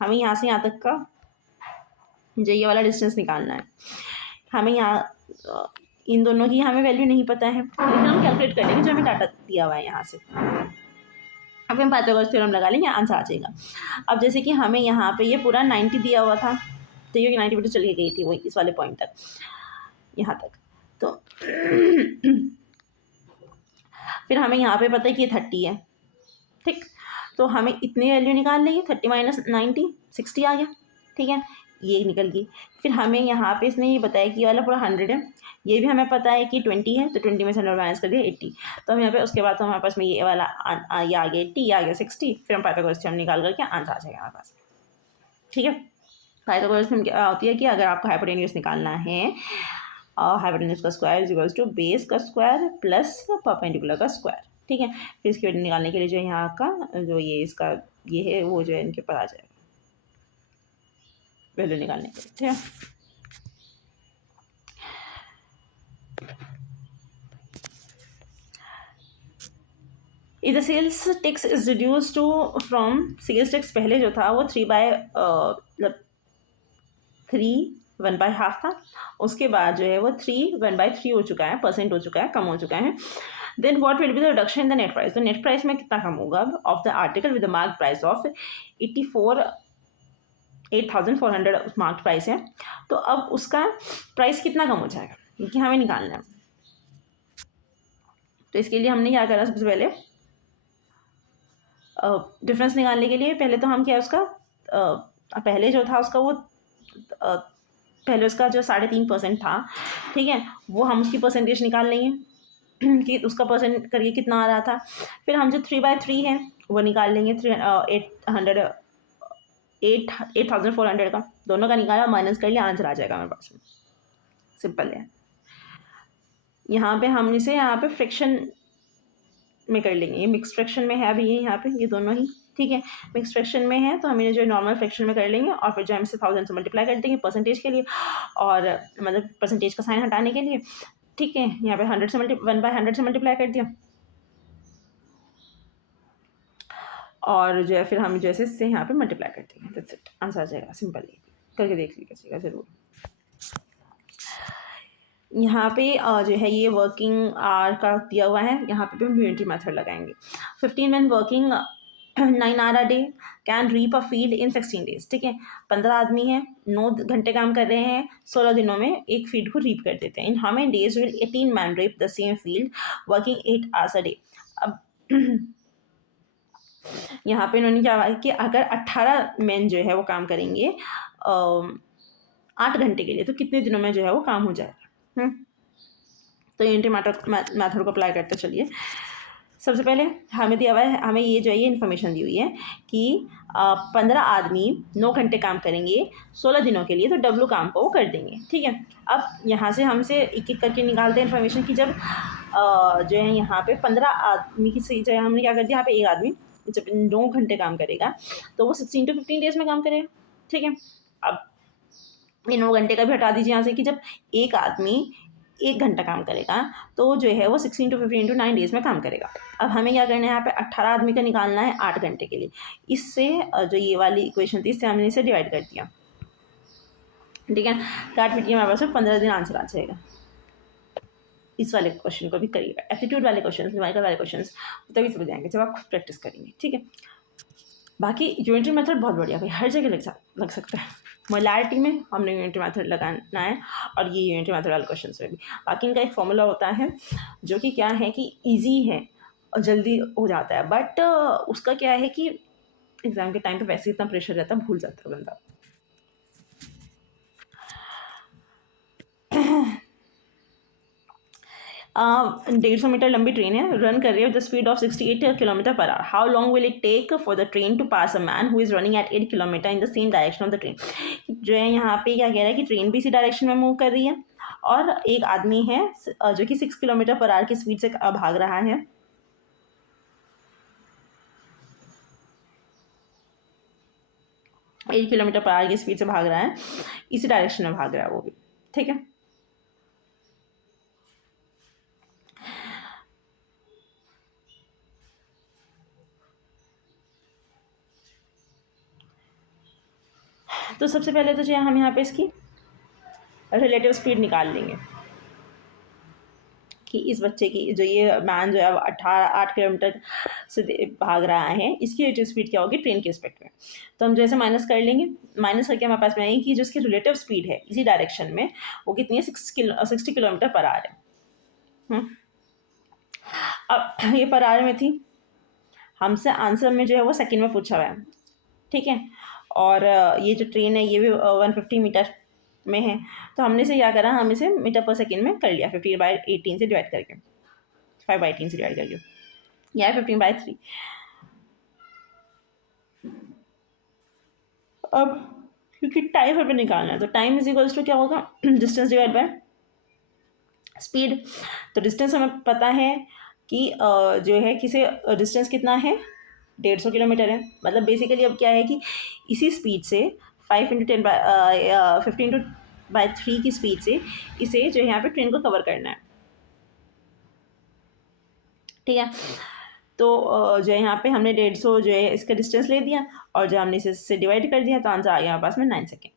हमें यहाँ से यहाँ तक का जो ये वाला डिस्टेंस निकालना है। हमें यहाँ इन दोनों की हमें वैल्यू नहीं पता है, लेकिन हम कैलकुलेट कर लेंगे जो हमें डाटा दिया हुआ है यहाँ से। अब हम पाइथागोरस थ्योरम लगा लेंगे, आंसर आ जाएगा। अब जैसे कि हमें यहाँ पे ये पूरा 90 दिया हुआ था, तो ये 90 मीटर चली गई थी वो इस वाले पॉइंट तक, यहाँ तक। तो फिर हमें यहाँ पे पता है कि ये 30 है, ठीक। तो हमें इतनी वैल्यू निकाल लेंगे, 30 माइनस 90 60 आ गया, ठीक है, ये निकल गई। फिर हमें यहाँ पे इसने ये बताया कि ये वाला पूरा 100 है, ये भी हमें पता है कि 20 है, तो 20 में से 100 माइनस कर दिया 80। तो हम यहाँ पे उसके बाद तो हमारे पास में ये वाला ये आ गया 80, ये आ गया 60। फिर हम पाइथागोरस थ्योरम निकाल करके आंसर आ जाएगा हमारे पास, ठीक है। पाइथागोरस थ्योरम क्या होती है कि अगर आपको हाइपोटेन्यूज निकालना है, हाइपोटेन्यूज का square is equals to base का स्क्वायर प्लस परपेंडिकुलर का स्क्वायर, ठीक है। फिर इसकी वैल्यू निकालने के लिए जो यहाँ का जो ये इसका ये है वो जो है इनके ऊपर आ जाएगा वैल्यू निकालने के लिए, ठीक है। If the sales tax is reduced to from sales tax पहले जो था वो 3/1/2 था, उसके बाद जो है वो 3/1/3 हो चुका है, परसेंट हो चुका है, कम हो चुका है। Then what will be the reduction in the net price? तो नेट प्राइस में कितना कम होगा of the article with the mark price of 8,400 mark price है, तो अब उसका प्राइस कितना कम हो जाएगा, क्योंकि हमें निकालना है। तो इसके लिए हमने क्या करा, सबसे पहले डिफरेंस निकालने के लिए पहले तो हम क्या उसका पहले जो था उसका वो पहले उसका जो 3.5% था, ठीक है, वो हम उसकी परसेंटेज निकाल लेंगे कि उसका परसेंट करिए कितना आ रहा था। फिर हम जो 3/3 है वो निकाल लेंगे, 8,400 का, दोनों का निकाला, माइनस कर लिया, आंसर आ जाएगा हमारे पास में। सिंपल है। यहाँ पे हम इसे यहाँ पे फ्रैक्शन में कर लेंगे, ये मिक्स फ्रैक्शन में है अभी, ये यहाँ पे ये दोनों ही, ठीक है, मिक्स फ्रैक्शन में है, तो हम इन्हें जो नॉर्मल फ्रैक्शन में कर लेंगे और फिर जो हम इसे 1000 से मल्टीप्लाई कर देंगे परसेंटेज के लिए, और मतलब परसेंटेज का साइन हटाने के लिए, ठीक है। यहाँ पे 100 से 1/100 से मल्टीप्लाई कर दिया, और जो है फिर हम जैसे इससे यहाँ पे मल्टीप्लाई कर देंगे, दैट्स इट, आंसर आ जाएगा। सिंपल है, करके देख लीजिएगा ज़रूर। यहाँ पे जो है ये वर्किंग आवर का दिया हुआ है, यहाँ पे हम यूनिटी मेथड लगाएंगे। 15 man working 9 hour a day can reap a field in 16 days, ठीक है। 15 आदमी हैं, 9 घंटे काम कर रहे हैं, 16 दिनों में एक फील्ड को रीप कर देते हैं। In how many days will 18 man reap the same field working 8 hours a day? अब यहाँ पे इन्होंने क्या कि अगर 18 मैन जो है वो काम करेंगे 8 घंटे के लिए, तो कितने दिनों में जो है वो काम हो जाएगा। तो यूनिटी मैथड को अप्लाई करते चलिए। सबसे पहले हमें दिया हुआ है, हमें ये जो है ये इन्फॉर्मेशन दी हुई है कि 15 आदमी 9 घंटे काम करेंगे 16 दिनों के लिए, तो डब्लू काम को वो कर देंगे, ठीक है। अब यहाँ से हमसे एक एक करके निकालते हैं इन्फॉर्मेशन कि जब जो है यहाँ पे 15 आदमी की जो है हमने क्या कर दिया, यहाँ पे एक आदमी जब 9 घंटे काम करेगा तो वो 16 to 15 डेज में काम करेगा, ठीक है। अब ये 9 घंटे का भी हटा दीजिए यहाँ से कि जब एक आदमी 1 घंटा काम करेगा तो जो है वो 16 to 15 into 9 डेज में काम करेगा। अब हमें क्या करना है, यहाँ पे 18 आदमी का निकालना है 8 घंटे के लिए। इससे जो ये वाली इक्वेशन थी इससे हमने इसे डिवाइड कर दिया, ठीक है। काट पीटिए, हमारे पास में 15 दिन आंसर आ जाएगा। इस वाले क्वेश्चन को भी करिएगा, एप्टीट्यूड वाले क्वेश्चन, न्यूमेरिकल वाले क्वेश्चन तभी समझ आएंगे जब आप खुद प्रैक्टिस करेंगे, ठीक है। बाकी यूनिटरी मेथड बहुत बढ़िया भाई, हर जगह लग सकता है। मोलैरिटी में हमने यूनिटरी मेथड लगाना है, और ये यूनिटरी मेथड वाले क्वेश्चन में भी। बाकी इनका एक फॉर्मूला होता है जो कि क्या है कि ईजी है और जल्दी हो जाता है, बट उसका क्या है कि एग्ज़ाम के टाइम पे वैसे इतना प्रेशर रहता है, भूल जाता है बंदा। 150 मीटर लंबी ट्रेन है, रन कर रही है with the speed of 68 kilometer per hour. How long will it take for the train to pass a man who is running at 8 kilometer in the same direction of the train? जो है यहाँ पे क्या कह रहा है कि train भी इसी डायरेक्शन में मूव कर रही है, और एक आदमी है जो कि 6 किलोमीटर पर आवर की स्पीड से भाग रहा है। एक किलोमीटर पर आवर की स्पीड से भाग रहा है, इसी डायरेक्शन में भाग रहा है वो भी, ठीक है। तो सबसे पहले तो जो है हम यहाँ पे इसकी रिलेटिव स्पीड निकाल लेंगे कि इस बच्चे की जो ये मैन जो है 8 किलोमीटर से भाग रहा है, इसकी रिलेटिव स्पीड क्या होगी ट्रेन के रिस्पेक्ट में। तो हम जो ऐसे माइनस कर लेंगे, माइनस करके हमारे पास में आएगी कि जो इसकी रिलेटिव स्पीड है इसी डायरेक्शन में वो कितनी है 60 किलोमीटर पर आवर है। अब ये पर आवर में थी, हमसे आंसर में जो है वो सेकंड में पूछा हुआ है, ठीक है। और ये जो ट्रेन है ये भी 150 मीटर में है, तो हमने से क्या करा, हम इसे मीटर पर सेकंड में कर लिया 50/18 से डिवाइड करके, 5/18 से डिवाइड करके, या 15/3। अब क्योंकि टाइम हमें निकालना है तो टाइम इज इक्वल्स टू क्या होगा, डिस्टेंस डिवाइड बाय स्पीड। तो डिस्टेंस हमें पता है कि जो है किसे डिस्टेंस कितना है 150 किलोमीटर है। मतलब बेसिकली अब क्या है कि इसी स्पीड से 15/3 की स्पीड से इसे जो है यहाँ पे ट्रेन को कवर करना है, ठीक है। तो जो है यहाँ पे हमने 150 जो है इसका डिस्टेंस ले दिया और जो हमने इसे डिवाइड कर दिया, तो आंसर आ गया हमारे पास में 9 सेकेंड,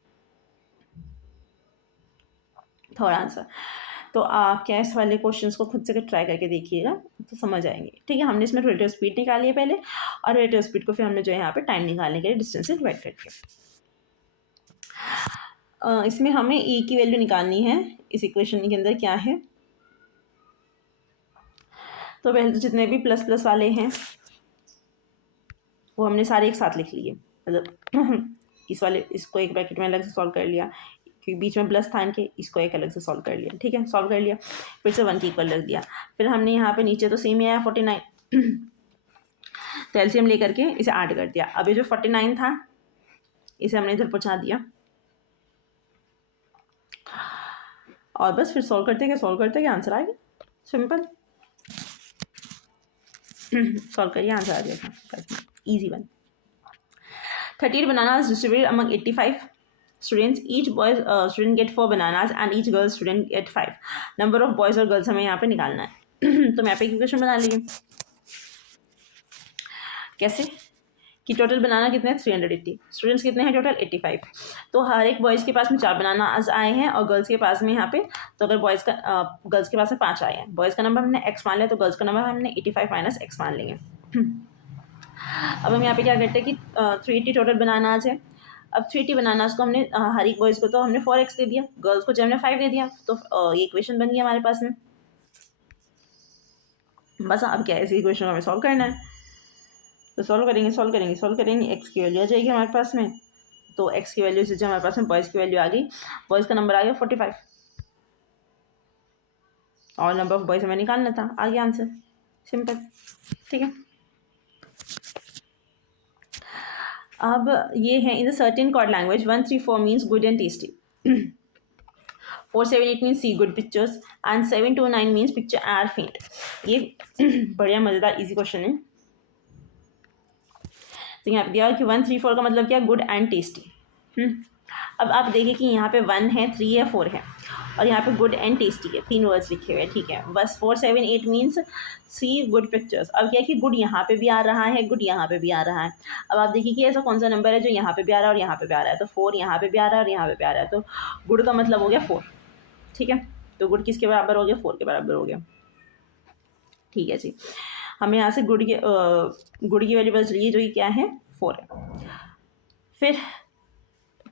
थोड़ा आंसर। तो आप क्या इस वाले क्वेश्चंस को खुद से ट्राई करके देखिएगा तो समझ आएंगे, ठीक है। हमने इसमें रिलेटिव स्पीड निकाली है पहले, और रिलेटिव स्पीड को फिर हमने जो है यहाँ पे टाइम निकालने के लिए डिस्टेंस से डिवाइड करके इसमें हमें ई की वैल्यू निकालनी है। इस इक्वेशन के अंदर क्या है, तो पहले तो जितने भी प्लस प्लस वाले हैं वो हमने सारे एक साथ लिख लिए, मतलब इस वाले इसको एक ब्रैकेट में अलग से सॉल्व कर लिया क्योंकि बीच में प्लस था इनके, इसको एक अलग से सॉल्व कर लिया, ठीक है। सॉल्व कर लिया, फिर से 1 की इक्वल रख दिया। फिर हमने यहाँ पे नीचे तो सेम ही आया 49, तो एलसीएम लेकर के इसे ऐड कर दिया। अब ये जो 49 था इसे हमने इधर पहुँचा दिया, और बस फिर सॉल्व करते गए आंसर आ गया, सिंपल। सॉल्व करिए, आंसर आ जाएगा, easy one. 38 bananas distributed among 85 students. Each boy student get 4 bananas and each girl student get 5. Number of boys और girls हमें यहाँ पे निकालना है। तो मैं यहाँ पे इक्वेशन बना ली, कैसे कि टोटल बनाना कितने हैं 380, स्टूडेंट्स कितने हैं टोटल 85। तो हर एक बॉयज़ के पास में 4 बनाना आए हैं और गर्ल्स के पास में यहाँ पे, तो अगर बॉयज़ का गर्ल्स के पास में 5 आए हैं, बॉयज़ का नंबर हमने x मान लिया, तो गर्ल्स का नंबर हमने 85 माइनस x मान लेंगे। अब हम यहाँ पे क्या करते हैं कि 380 टोटल बनानाज है। अब 380 बनानाज को हमने हर एक बॉयज़ को तो हमने 4x दे दिया, गर्ल्स को जो हमने 5 दे दिया, तो ये इक्वेशन बन गई हमारे पास में। बस अब क्या है, इस इक्वेशन को हमें सॉल्व करना है, तो सॉल्व करेंगे, एक्स की वैल्यू आ जाएगी हमारे पास में। तो एक्स की वैल्यू से जो हमारे पास में बॉयज़ की वैल्यू आ गई, बॉयज़ का नंबर आ गया 45 और नंबर ऑफ बॉयज़ हमें निकालना था, आ गया आंसर, सिंपल, ठीक है। अब ये है in the certain code language 134 means good and tasty, 478 means see good pictures and 729 means picture are faint. ये बढ़िया मज़ेदार इजी क्वेश्चन है। तो यहाँ पे दिया कि 134 का मतलब क्या, गुड एंड टेस्टी। अब आप देखिए कि यहाँ पे 1 है, 3 है, 4 है और यहाँ पे गुड एंड टेस्टी है, 3 वर्ड्स लिखे हुए हैं, ठीक है। बस 478 मीन्स सी गुड पिक्चर्स। अब क्या है कि गुड यहाँ पे भी आ रहा है, गुड यहाँ पे भी आ रहा है। अब आप देखिए कि ऐसा कौन सा नंबर है जो यहाँ पे भी आ रहा है और यहाँ पे भी आ रहा है, तो 4 यहाँ पे भी आ रहा है और यहाँ पे भी आ रहा है, तो गुड का मतलब हो गया 4, ठीक है। तो गुड किसके बराबर हो गया, 4 के बराबर हो गया, ठीक है जी। हमें यहाँ से गुड की वैल्यू बच रही है जो कि क्या है 4 है। फिर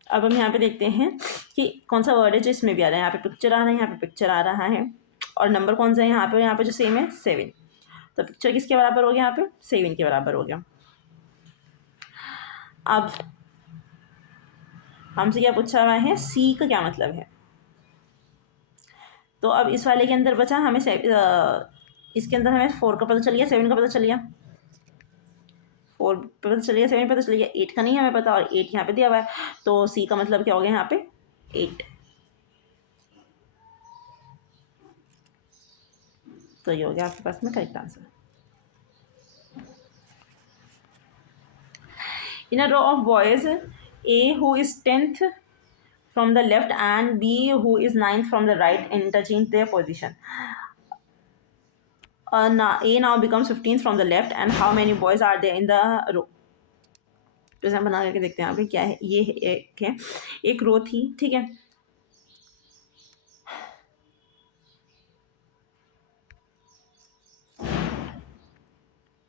अब हम यहाँ पे देखते हैं कि कौन सा वर्ड है जो इसमें भी आ रहा है, यहाँ पे पिक्चर आ रहा है, यहाँ पे पिक्चर आ रहा है, और नंबर कौन सा है यहाँ पे जो सेम है 7, तो पिक्चर किसके बराबर हो गया, यहाँ पे 7 के बराबर हो गया। अब हमसे क्या पूछा हुआ है, सी का क्या मतलब है, तो अब इस वाले के अंदर बचा हमें इसके अंदर हमें 4 का पता चल गया, 7 का पता चल गया, 4 पता चल गया, 7 पता चल गया, 8 का नहीं हमें पता और 8 यहाँ पे दिया हुआ है, तो सी का मतलब क्या हो गया यहाँ पे 8। तो ये हो गया आपके पास में correct answer. In a row of boys, A who is 10th from the left and B who is 9th from the right interchange their position. A now becomes 15th from the left, and how many boys are there in the row? फिर से हम बना करके देखते हैं यहाँ पे क्या है। ये एक है, एक रो थी, ठीक है,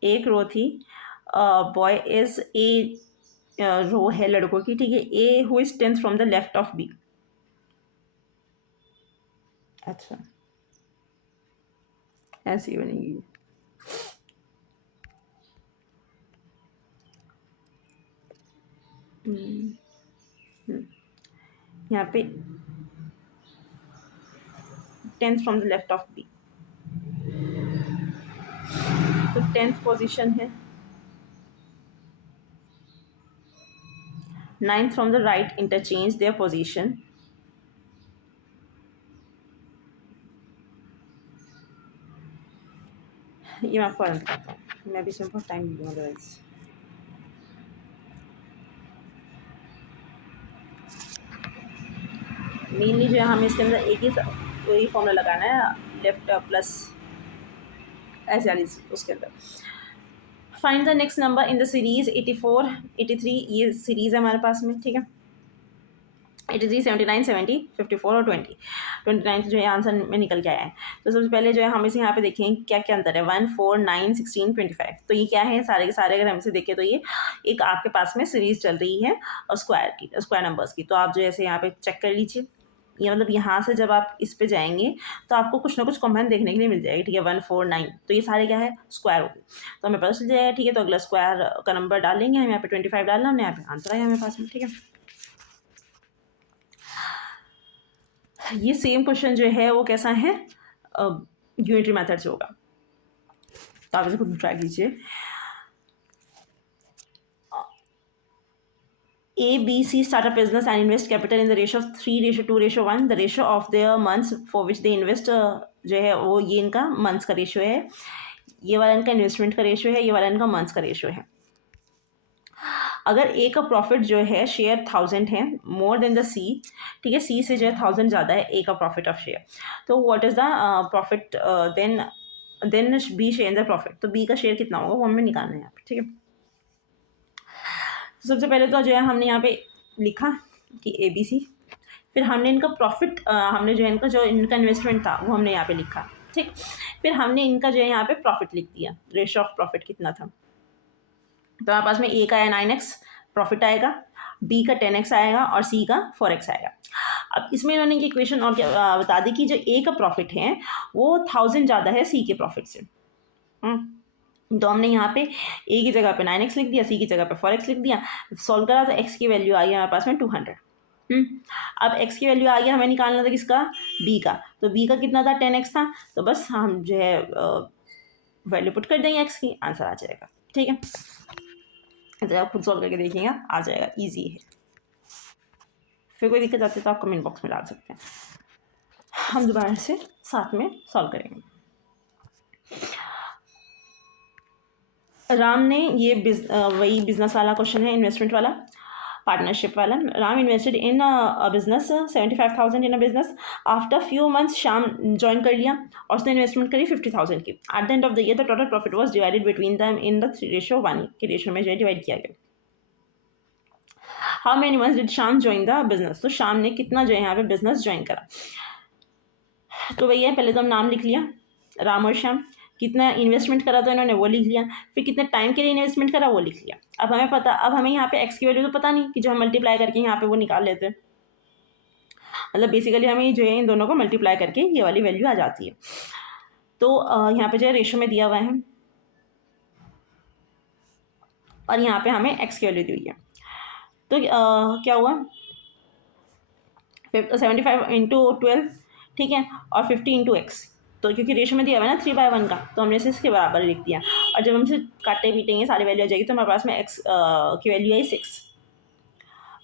एक रो थी, बॉय इज ए, रो है लड़कों की, ठीक है, A who is 10th from the left of B. अच्छा, ऐसी बनेगी। हम्म, यहाँ पे 10th from the left of B, तो 10th पोजीशन है, 9th from the right interchange their position, ये मैं आपको रन करता हूँ, मैं भी इसमें बहुत टाइम लूँगा अदरवाइज। मेनली जो है हमें इसके अंदर एक ही वही फॉर्मूला लगाना है, लेफ्ट प्लस ऐसे वाली उसके अंदर। Find the next number in the series 84, 83, ये सीरीज है हमारे पास में, ठीक है, 83, 79, 70, 54 और 29 जो है आंसर में निकल के आया है। तो सबसे पहले जो है हम इसे यहाँ पे देखें क्या क्या अंतर है, 1, 4, 9, 16, 25। तो ये क्या है, सारे के सारे अगर हम इसे देखें तो ये एक आपके पास में सीरीज चल रही है और स्क्वायर नंबर्स की। तो आप जो ऐसे यहाँ पे चेक कर लीजिए, ये मतलब यहाँ से जब आप इस पे जाएंगे तो आपको कुछ ना कुछ कॉम्बाइन देखने के लिए मिल जाएगी, ठीक है, 1, 4, 9, तो ये सारे क्या है, स्क्वायर होगी, तो हमें पता चल जाएगा, ठीक है। तो अगला स्क्वायर का नंबर डालेंगे हम यहाँ पे, 25 डालना हमने, यहाँ पे आंसर आया हमारे पास में, ठीक है। ये सेम क्वेश्चन जो है वो कैसा है, यूनिटरी मेथड से होगा, तो आप इसे खुद ट्राई कीजिए। A, B, C start a business and invest capital in the ratio of 3:2:1. The ratio of their months for which they invest जो है वो ये इनका मंथ्स का रेशियो है, ये वाला इनका इन्वेस्टमेंट का रेशियो है, ये वाला इनका मंथ्स का रेशियो है। अगर ए का प्रॉफिट जो है शेयर 1000 है, मोर देन द सी, ठीक है, सी से जो है 1000 ज़्यादा है ए का प्रॉफिट ऑफ शेयर, तो what is the profit then B share the profit, तो बी का शेयर कितना होगा वो हमें निकालना है यहाँ पे, ठीक है। तो सबसे पहले तो जो है हमने यहाँ पे लिखा कि ए बी सी, फिर हमने इनका प्रॉफिट, हमने जो है इनका जो इनका इन्वेस्टमेंट था वो हमने यहाँ पे लिखा, ठीक, फिर हमने इनका जो है यहाँ पे प्रॉफिट लिख दिया, रेशियो ऑफ प्रॉफिट कितना था। तो हमारे पास में ए का है 9x प्रॉफिट आएगा, बी का 10x आएगा और सी का 4x आएगा। अब इसमें इन्होंने एक इक्वेशन और क्या बता दी कि जो ए का प्रॉफिट है वो 1000 ज़्यादा है सी के प्रॉफिट से। तो हमने यहाँ पे ए की जगह पे 9x लिख दिया, सी की जगह पे 4x लिख दिया, सॉल्व करा तो x की वैल्यू आई हमारे पास में 200। अब x की वैल्यू आ गया, हमें निकालना था किसका, b का, तो b का कितना था, 10x था, तो बस हम जो है वैल्यू पुट कर देंगे x की, आंसर आ जाएगा, ठीक है। तो आप खुद सॉल्व करके देखिएगा, आ जाएगा, इजी है। फिर कोई दिक्कत आती है तो आप कमेंट बॉक्स में डाल सकते हैं, हम दोबारा से साथ में सॉल्व करेंगे। राम ने ये वही बिजनेस वाला क्वेश्चन है, इन्वेस्टमेंट वाला, पार्टनरशिप वाला। Ram invested in a business 75,000 in a business, after few months Shyam join कर लिया और उसने इन्वेस्टमेंट करी 50,000 की। At the end of the year the total profit was divided between them in the 3:1 के रेशियो में जो है डिवाइड किया गया। How many months did Shyam join the business, तो श्याम ने कितना जो है यहाँ पे बिजनेस ज्वाइन करा। तो भैया पहले तो हम नाम लिख लिया, राम और श्याम, कितना इन्वेस्टमेंट करा तो इन्होंने वो लिख लिया, फिर कितने टाइम के लिए इन्वेस्टमेंट करा वो लिख लिया। अब हमें पता, अब हमें यहाँ पे एक्स की वैल्यू तो पता नहीं कि जो हम मल्टीप्लाई करके यहाँ पे वो निकाल लेते हैं, मतलब बेसिकली हमें जो है इन दोनों को मल्टीप्लाई करके ये वाली वैल्यू आ जाती है। तो यहाँ पे जो है रेशो में दिया हुआ है और यहाँ पे हमें एक्स की वैल्यू दी हुई है। तो क्या हुआ, 75 इंटू 12, ठीक है, और 50 इंटू एक्स, तो क्योंकि रेशो में दिया हुआ है ना 3/1 का, तो हमने इसे इसके बराबर लिख दिया। और जब हम इसे काटे पीटेंगे सारी वैल्यू आ जाएगी, तो हमारे पास में एक्स की वैल्यू आई 6,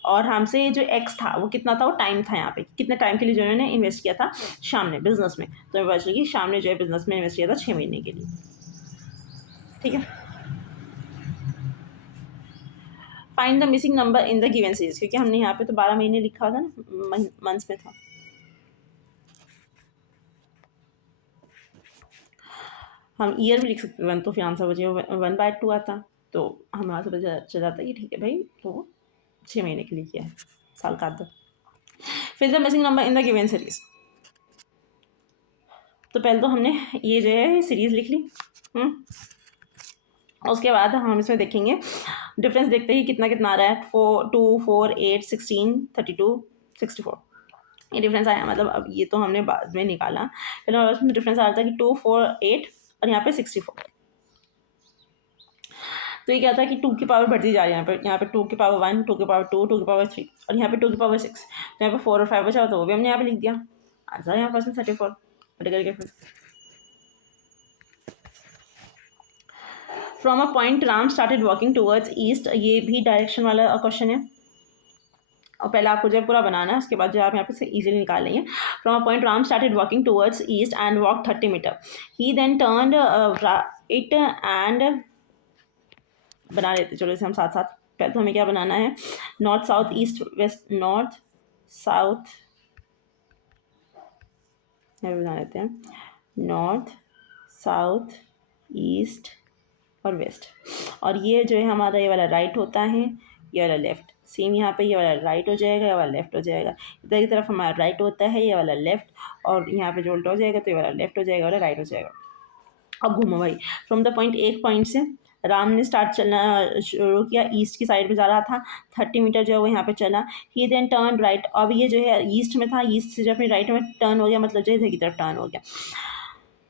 और हमसे जो एक्स था वो कितना था, वो टाइम था यहाँ पे, कितने टाइम के लिए जो उन्होंने इन्वेस्ट किया था शाम ने बिजनेस में, तो हमें पता चला कि शाम ने जो है बिजनेस में इन्वेस्ट किया था 6 महीने के लिए, ठीक है। Find the missing number in the given series, क्योंकि हमने यहाँ पे तो 12 महीने लिखा था ना, मंथ्स में था। हम ईयर भी लिख सकते थे 1, तो फिर आंसर हो जाएगा 1/2 आता, तो हमारा तो पता चल जाता है कि ठीक है भाई, तो 6 महीने के लिए किया है, साल काट दो। फिर the missing number in the given series. तो पहले तो हमने ये जो है सीरीज़ लिख ली। उसके बाद हम इसमें देखेंगे डिफरेंस, देखते ही कितना कितना आ रहा है। 4 2 4 8 16 32 64, ये डिफरेंस आया। मतलब अब ये तो हमने बाद में निकाला, पहले हमारे पास डिफरेंस आ रहा था कि 2 4 8 और यहाँ पे 64। तो ये क्या था कि 2 की पावर बढ़ती जा रही है। यहाँ पे 2 की पावर 1, 2 की पावर 2, 2 की पावर 3 और यहाँ पे 2 की पावर 6। तो यहाँ पे 4 और 5 बचा, तो वो भी हमने यहाँ पे लिख दिया। आंसर यहाँ पास में 34 करके। फिर from a point Ram started walking towards east, ये भी डायरेक्शन वाला क्वेश्चन है। और पहले आपको जो है पूरा बनाना है, उसके बाद जो आप यहाँ पे से इजीली निकाल लेंगे। From a point Ram started walking towards east and walk 30 meter. He then turned it and, बना लेते चलो इसे हम साथ साथ। पहले तो हमें क्या बनाना है, north south east west, north south, बना लेते हैं नॉर्थ साउथ ईस्ट और वेस्ट। और ये जो है हमारा ये वाला राइट होता है, ये वाला लेफ्ट। सेम यहाँ पे ये वाला राइट हो जाएगा, ये वाला लेफ्ट हो जाएगा। इधर की तरफ हमारा राइट होता है, ये वाला लेफ्ट, और यहाँ पे जो उल्टा हो जाएगा तो ये वाला लेफ्ट हो जाएगा, वाला राइट हो जाएगा। अब घूमो भाई, फ्रॉम द पॉइंट, एक पॉइंट से राम ने स्टार्ट चलना शुरू किया, ईस्ट की साइड पे जा रहा था। 30 मीटर जो है वो यहाँ पे चला। ही देन टर्न राइट, अब ये जो है ईस्ट में था, ईस्ट से जो अपने राइट में टर्न हो गया, मतलब जो इधर की तरफ टर्न हो गया।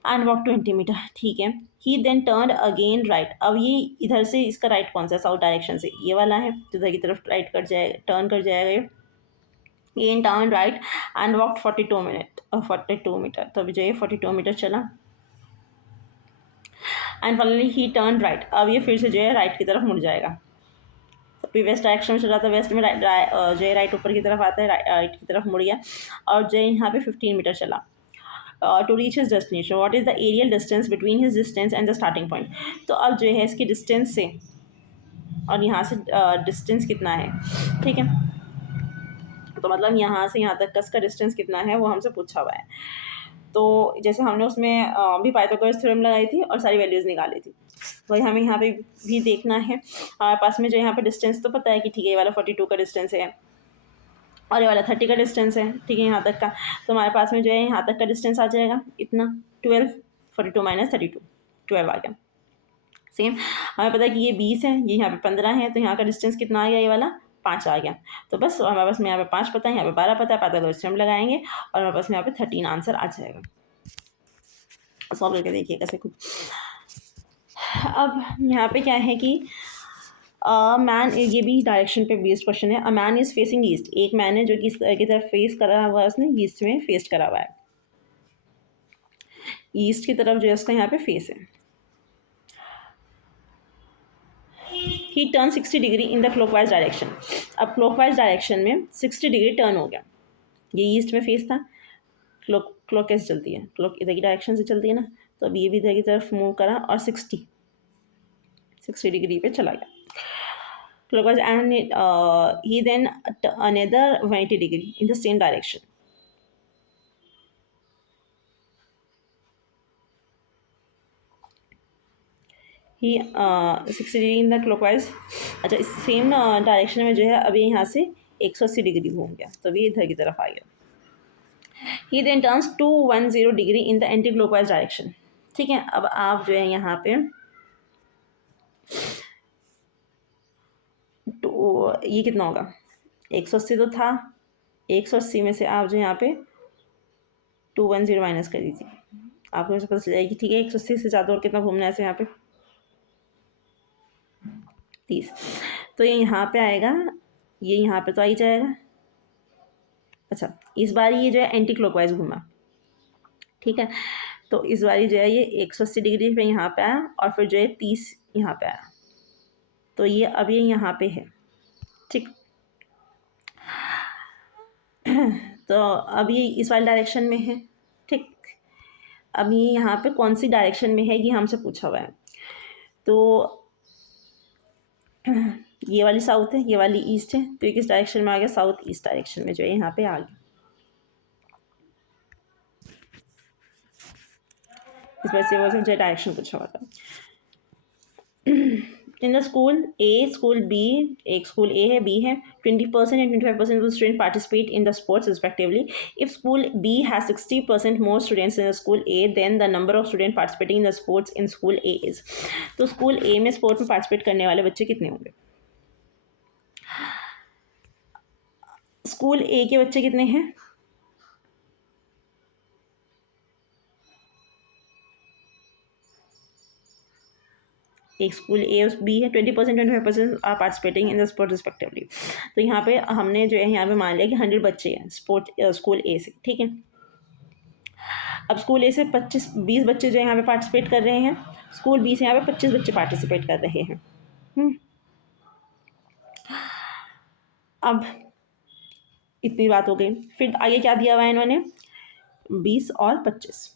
एंड वॉक 20 मीटर, ठीक है। ही देन टर्न अगेन राइट, अब ये इधर से इसका राइट कौन सा, साउथ डायरेक्शन से ये वाला है, तो इधर की तरफ राइट कर जाएगा, टर्न कर जाएगा ये। In turn right and walk 42 meter, तो अभी जो है 42 मीटर चला। And finally he turn right, अब ये फिर से जो है राइट की तरफ मुड़ जाएगा। तो वेस्ट डायरेक्शन में चल रहा था, वेस्ट में जो है राइट ऊपर की तरफ आता है, राइट की तरफ मुड़ गया। और जो है यहाँ पे 15 मीटर चला। To reach his destination, what is the aerial distance between his distance and the starting point. तो अब जो है इसकी डिस्टेंस से और यहाँ से डिस्टेंस कितना है, ठीक है। तो मतलब यहाँ से यहाँ तक का इसका डिस्टेंस कितना है वो हमसे पूछा हुआ है। तो जैसे हमने उसमें भी पाइथागोरस थ्योरम लगाई थी और सारी वैल्यूज़ निकाली थी, वही हमें यहाँ पे भी देखना है। हमारे पास में जो यहाँ पे डिस्टेंस तो पता है कि ठीक है, ये वाला 42 का डिस्टेंस है और ये वाला 30 का डिस्टेंस है, ठीक है, यहाँ तक का। तो हमारे पास में जो है यहाँ तक का डिस्टेंस आ जाएगा इतना, 12, 42 माइनस 32, 12 आ गया। सेम हमें पता है कि ये 20 है, ये यहाँ पे 15 है, तो यहाँ का डिस्टेंस कितना आ गया, ये वाला 5 आ गया। तो बस हमारे पास में यहाँ पे 5 पता है, यहाँ पे 12 पता है, पाइथागोरस थ्योरम लगाएंगे और हमारे पास में यहाँ पे 13 आंसर आ जाएगा। सॉल्व करके देखिए कैसे कुछ। अब यहाँ पे क्या है कि मैन, ये भी डायरेक्शन पे बेस्ड क्वेश्चन है। A man is facing east, एक मैन है जो कि इस की तरफ फेस करा हुआ है, उसने ईस्ट में फेस करा हुआ है, ईस्ट की तरफ जो है उसका यहाँ पे फेस है। ही turn 60 degree in the clockwise direction, अब क्लॉकवाइज डायरेक्शन में 60 डिग्री टर्न हो गया। ये ईस्ट में फेस था, क्लॉक कैसे चलती है, क्लॉक इधर की डायरेक्शन से चलती है ना, तो अब ये भी इधर की तरफ मूव करा और 60 डिग्री पे चला गया clockwise, and he then another 90 degree in the same direction. He 60 degree in the clockwise, अच्छा इस सेम डायरेक्शन में जो है अभी यहाँ से 180 डिग्री घूम गया, तो अभी इधर की तरफ आ गया। He then turns 210 degree in the anti clockwise direction, ठीक है। अब आप जो है यहाँ पे तो ये कितना होगा, 180 तो था, 180 में से आप जो यहाँ पे 210 माइनस कर दीजिए, आपको पता चल जाएगी, ठीक है। 180 से ज़्यादा और कितना घूमना है ऐसे यहाँ पे 30, तो ये यहाँ पे आएगा, ये यहाँ पे तो आ ही जाएगा। अच्छा इस बार ये जो है एंटी क्लॉकवाइज घूमा, ठीक है। तो इस बार जो है ये 180 डिग्री पे यहाँ पे आया और फिर जो है 30 यहाँ पे आया, तो ये अब ये यहाँ पे है, ठीक। तो अब ये इस वाली डायरेक्शन में है, ठीक। अब ये यहाँ पे कौन सी डायरेक्शन में है ये हमसे पूछा हुआ है। तो ये वाली साउथ है, ये वाली ईस्ट है, तो ये किस डायरेक्शन में आ गया, साउथ ईस्ट डायरेक्शन में जो है यहाँ पे आ गया। इस वजह से वो मुझे डायरेक्शन पूछा हुआ था। In the school A, school B, एक स्कूल ए है, बी है, 20% and 25% of student participate in the sports respectively. If school B has 60% more students in the school A then the number of student participating in the sports in school A is. तो school A में sports में participate करने वाले बच्चे कितने होंगे? School ए के बच्चे कितने हैं? एक स्कूल ए और बी है, 20% 25% are participating in the sport respectively. तो यहाँ पे हमने जो है यहाँ पे मान लिया कि 100 बच्चे हैं स्पोर्ट स्कूल ए से. ठीक है, अब स्कूल ए से 20 बच्चे जो यहाँ पे पार्टिसिपेट कर रहे हैं, स्कूल बी से यहाँ पे 25 बच्चे पार्टिसिपेट कर रहे हैं. अब इतनी बात हो गई. फिर आगे क्या दिया हुआ है इन्होंने? 20 और 25.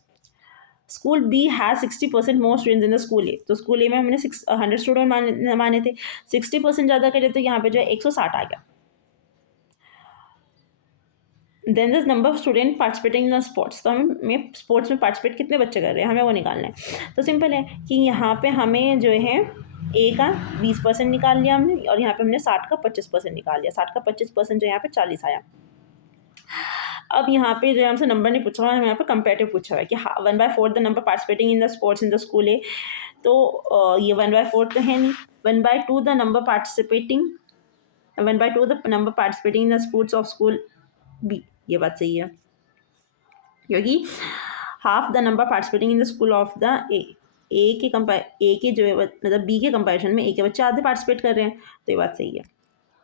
School B has 60% more students in the school A. तो स्कूल ए में हमने 100 स्टूडेंट माने थे, 60% ज़्यादा करे तो यहाँ पे जो है 160 आ गया. Then this number of student participating in the sports. तो हमें स्पोर्ट्स में पार्टिसिपेट कितने बच्चे कर रहे हैं हमें वो निकालना है. तो सिंपल है कि यहाँ पे हमें जो है ए का 20% निकाल लिया हमने, और यहाँ पे हमने 60 का 25% निकाल लिया. 60 का 25% जो यहाँ पे 40 आया. अब यहाँ पे जो हमसे नंबर नहीं पूछा हुआ है, यहाँ पे कंपेरेटिव पूछा हुआ है कि 1/4 the number participating in the sports in the school A. तो ये 1/4 तो है नहीं. 1/2 the number participating 1/2 the number participating in the sports of school B. ये बात सही है क्योंकि half the number participating in the school of the A के जो है मतलब बी के कंपेरिजन में ए के बच्चे आधे पार्टिसिपेट कर रहे हैं. तो ये बात सही है.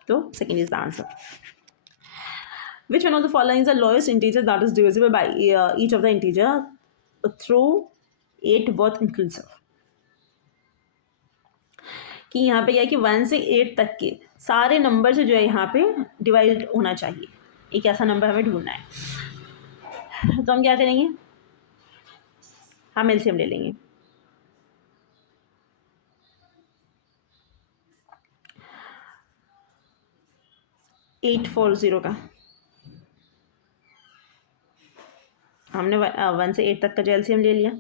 तो second is the answer. Which one of the following is the lowest integer that is divisible by each of the integer through 8 both inclusive? कि यहाँ पे क्या है कि 1 से 8 तक के सारे नंबर से जो है यहाँ पे डिवाइड होना चाहिए. एक ऐसा नंबर हमें ढूंढना है. तो हम क्या करेंगे? हम एलसीएम ले लेंगे. एट 40 का हमने 1 से 8 तक का जो एलसीएम ले लिया.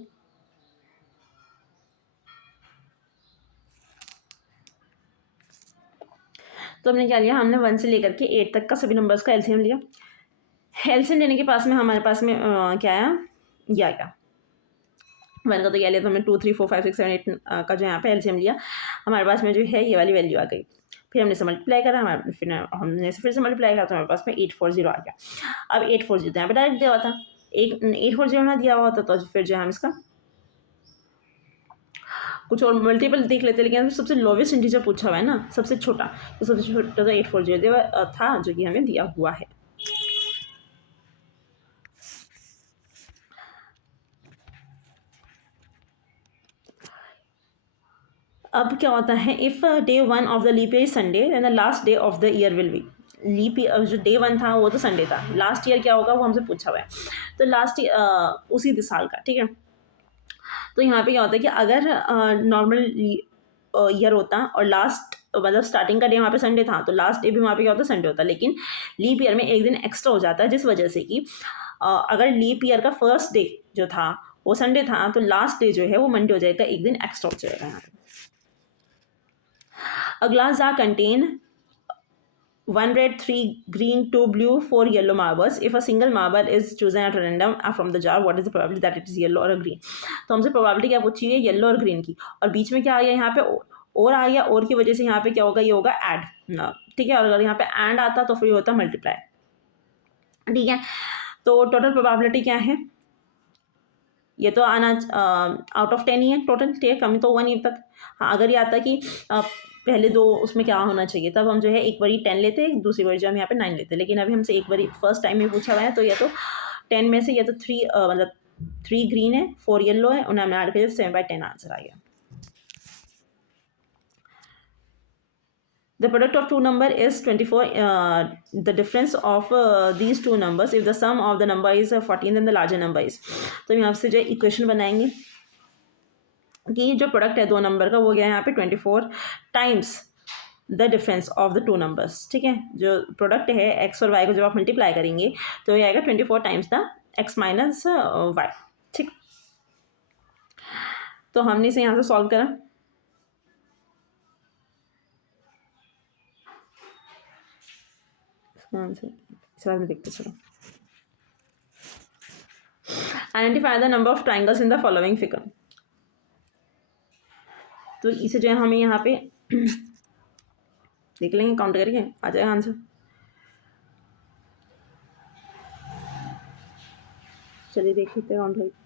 तो हमने क्या लिया? हमने 1 से लेकर के 8 तक का सभी नंबर्स का एलसीएम लिया. एलसीएम लेने के पास में हमारे पास में क्या आया? ये आया 1 का. तो क्या लिया? तो हमने 2 3 4 5 6 7 8 का जो यहाँ पे एलसीएम लिया. हमारे पास में जो है ये वाली वैल्यू आ गई. फिर हमने से मल्टीप्लाई करा, फिर से मल्टीप्लाई करा तो हमारे पास में 840 आ गया. अब 840 तो यहाँ पे डायरेक्ट दिया हुआ था. 840 ना दिया हुआ था तो फिर जो है हम इसका कुछ और मल्टीपल देख लेते. लेकिन सबसे लोवेस्ट इंटीजर पूछा हुआ है ना, सबसे छोटा. तो सबसे छोटा तो 840 था जो कि हमें दिया हुआ है. अब क्या होता है? If day 1 of the leap year Sunday and the last day of the year will be. Leap जो डे 1 था वो तो संडे था. लास्ट ईयर क्या होगा वो हमसे पूछा हुआ है. तो लास्ट उसी साल का. ठीक है. तो यहाँ पे क्या होता है कि अगर नॉर्मल ईयर होता और लास्ट मतलब स्टार्टिंग का डे वहाँ पे संडे था तो लास्ट डे भी वहाँ पे क्या होता है? संडे होता. लेकिन लीप ईयर में एक दिन एक्स्ट्रा हो जाता है जिस वजह से कि अगर लीप ईयर का फर्स्ट डे जो था वो संडे था तो लास्ट डे जो है वो मंडे हो जाएगा. एक दिन एक्स्ट्रा हो जाएगा यहाँ पे. A glass jar contain 1 red, 3 green, 2 blue, 4 yellow marbles. If a single marble is chosen at random from the jar, what is the probability that it is yellow or green? तो हमसे probability क्या पूछी है? Yellow और green की. और बीच में क्या आ गया यहाँ पे? और आ गया. और की वजह से यहाँ पे क्या होगा? ये होगा ऐड. ठीक है. और अगर यहाँ पे एंड आता तो फिर होता मल्टीप्लाई. ठीक है. तो टोटल प्रोबेबिलिटी क्या है? ये तो आना आउट ऑफ 10 ही है टोटल. ठीक है. कमी तो हुआ नहीं अब तक. हाँ, अगर ये आता कि पहले दो उसमें क्या होना चाहिए तब हम जो है एक बारी 10 लेते, दूसरी बारी जो हम यहाँ पे 9 लेते. लेकिन अभी हमसे एक बारी फर्स्ट टाइम में पूछा हुआ है तो ये तो 10 में से ये तो 3 मतलब 3 ग्रीन है, 4 येलो है, उन्हें हमने ऐड कर 7/10 आंसर आ गया. The product of two number is 24. The difference of these two numbers, if the sum of the number is 14, then the larger number is. तो यहाँ से जो है इक्वेशन बनाएंगे कि जो प्रोडक्ट है दो नंबर का वो गया यहाँ पे 24 times the difference of the two numbers. ठीक है. जो प्रोडक्ट है एक्स और वाई को जब आप मल्टीप्लाई करेंगे तो ये आएगा 24 times the X minus Y. ठीक. तो हमने इसे यहाँ से सॉल्व करा. आंसर इस बार में देखते चलो। Identify the number of triangles in the following figure. तो इसे जो है हमें यहाँ पे देख लेंगे, काउंट करके आ जाएगा आंसर। चलिए देख लेते हैं काउंट करके।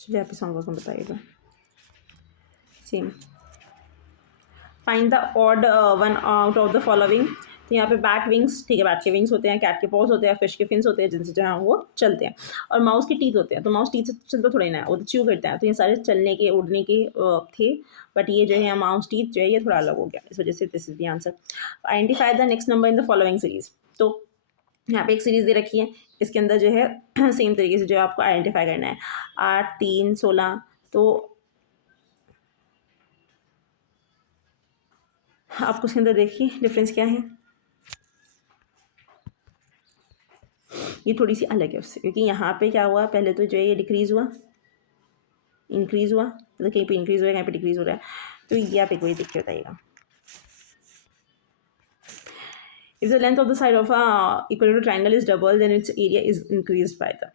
चलिए आप इस होमवर्क को बताइएगा। Same find the odd one out of the following. तो यहाँ पे बैट विंग्स, ठीक है, बैट के विंग्स होते हैं, कैट के पॉज होते हैं, फिश के फिन्स होते हैं जिनसे जहाँ वो चलते हैं, और माउस के टीथ होते हैं। तो माउस टीथ से चलता थोड़ा ही ना है, वो तो च्यू करते हैं। तो ये सारे चलने के उड़ने के थे, बट ये जो है माउस टीथ जो है ये थोड़ा अलग हो गया, इस वजह से this is the answer. Identify the next number in the following series. तो यहाँ पे एक सीरीज दे रखी है, इसके अंदर जो है सेम तरीके से जो है आपको आइडेंटिफाई करना है। 8, 3, 16। तो आपको इसके अंदर देखिए डिफरेंस क्या है, ये थोड़ी सी अलग है उससे, क्योंकि यहाँ पे क्या हुआ, पहले तो जो है ये डिक्रीज हुआ, इंक्रीज हुआ, मतलब कहीं पे इंक्रीज हो रहा है, कहीं पे डिक्रीज हो रहा है। तो ये आप एक बार देख के बताइएगा। If the length of the side of a equilateral triangle is double, then its area is increased by the।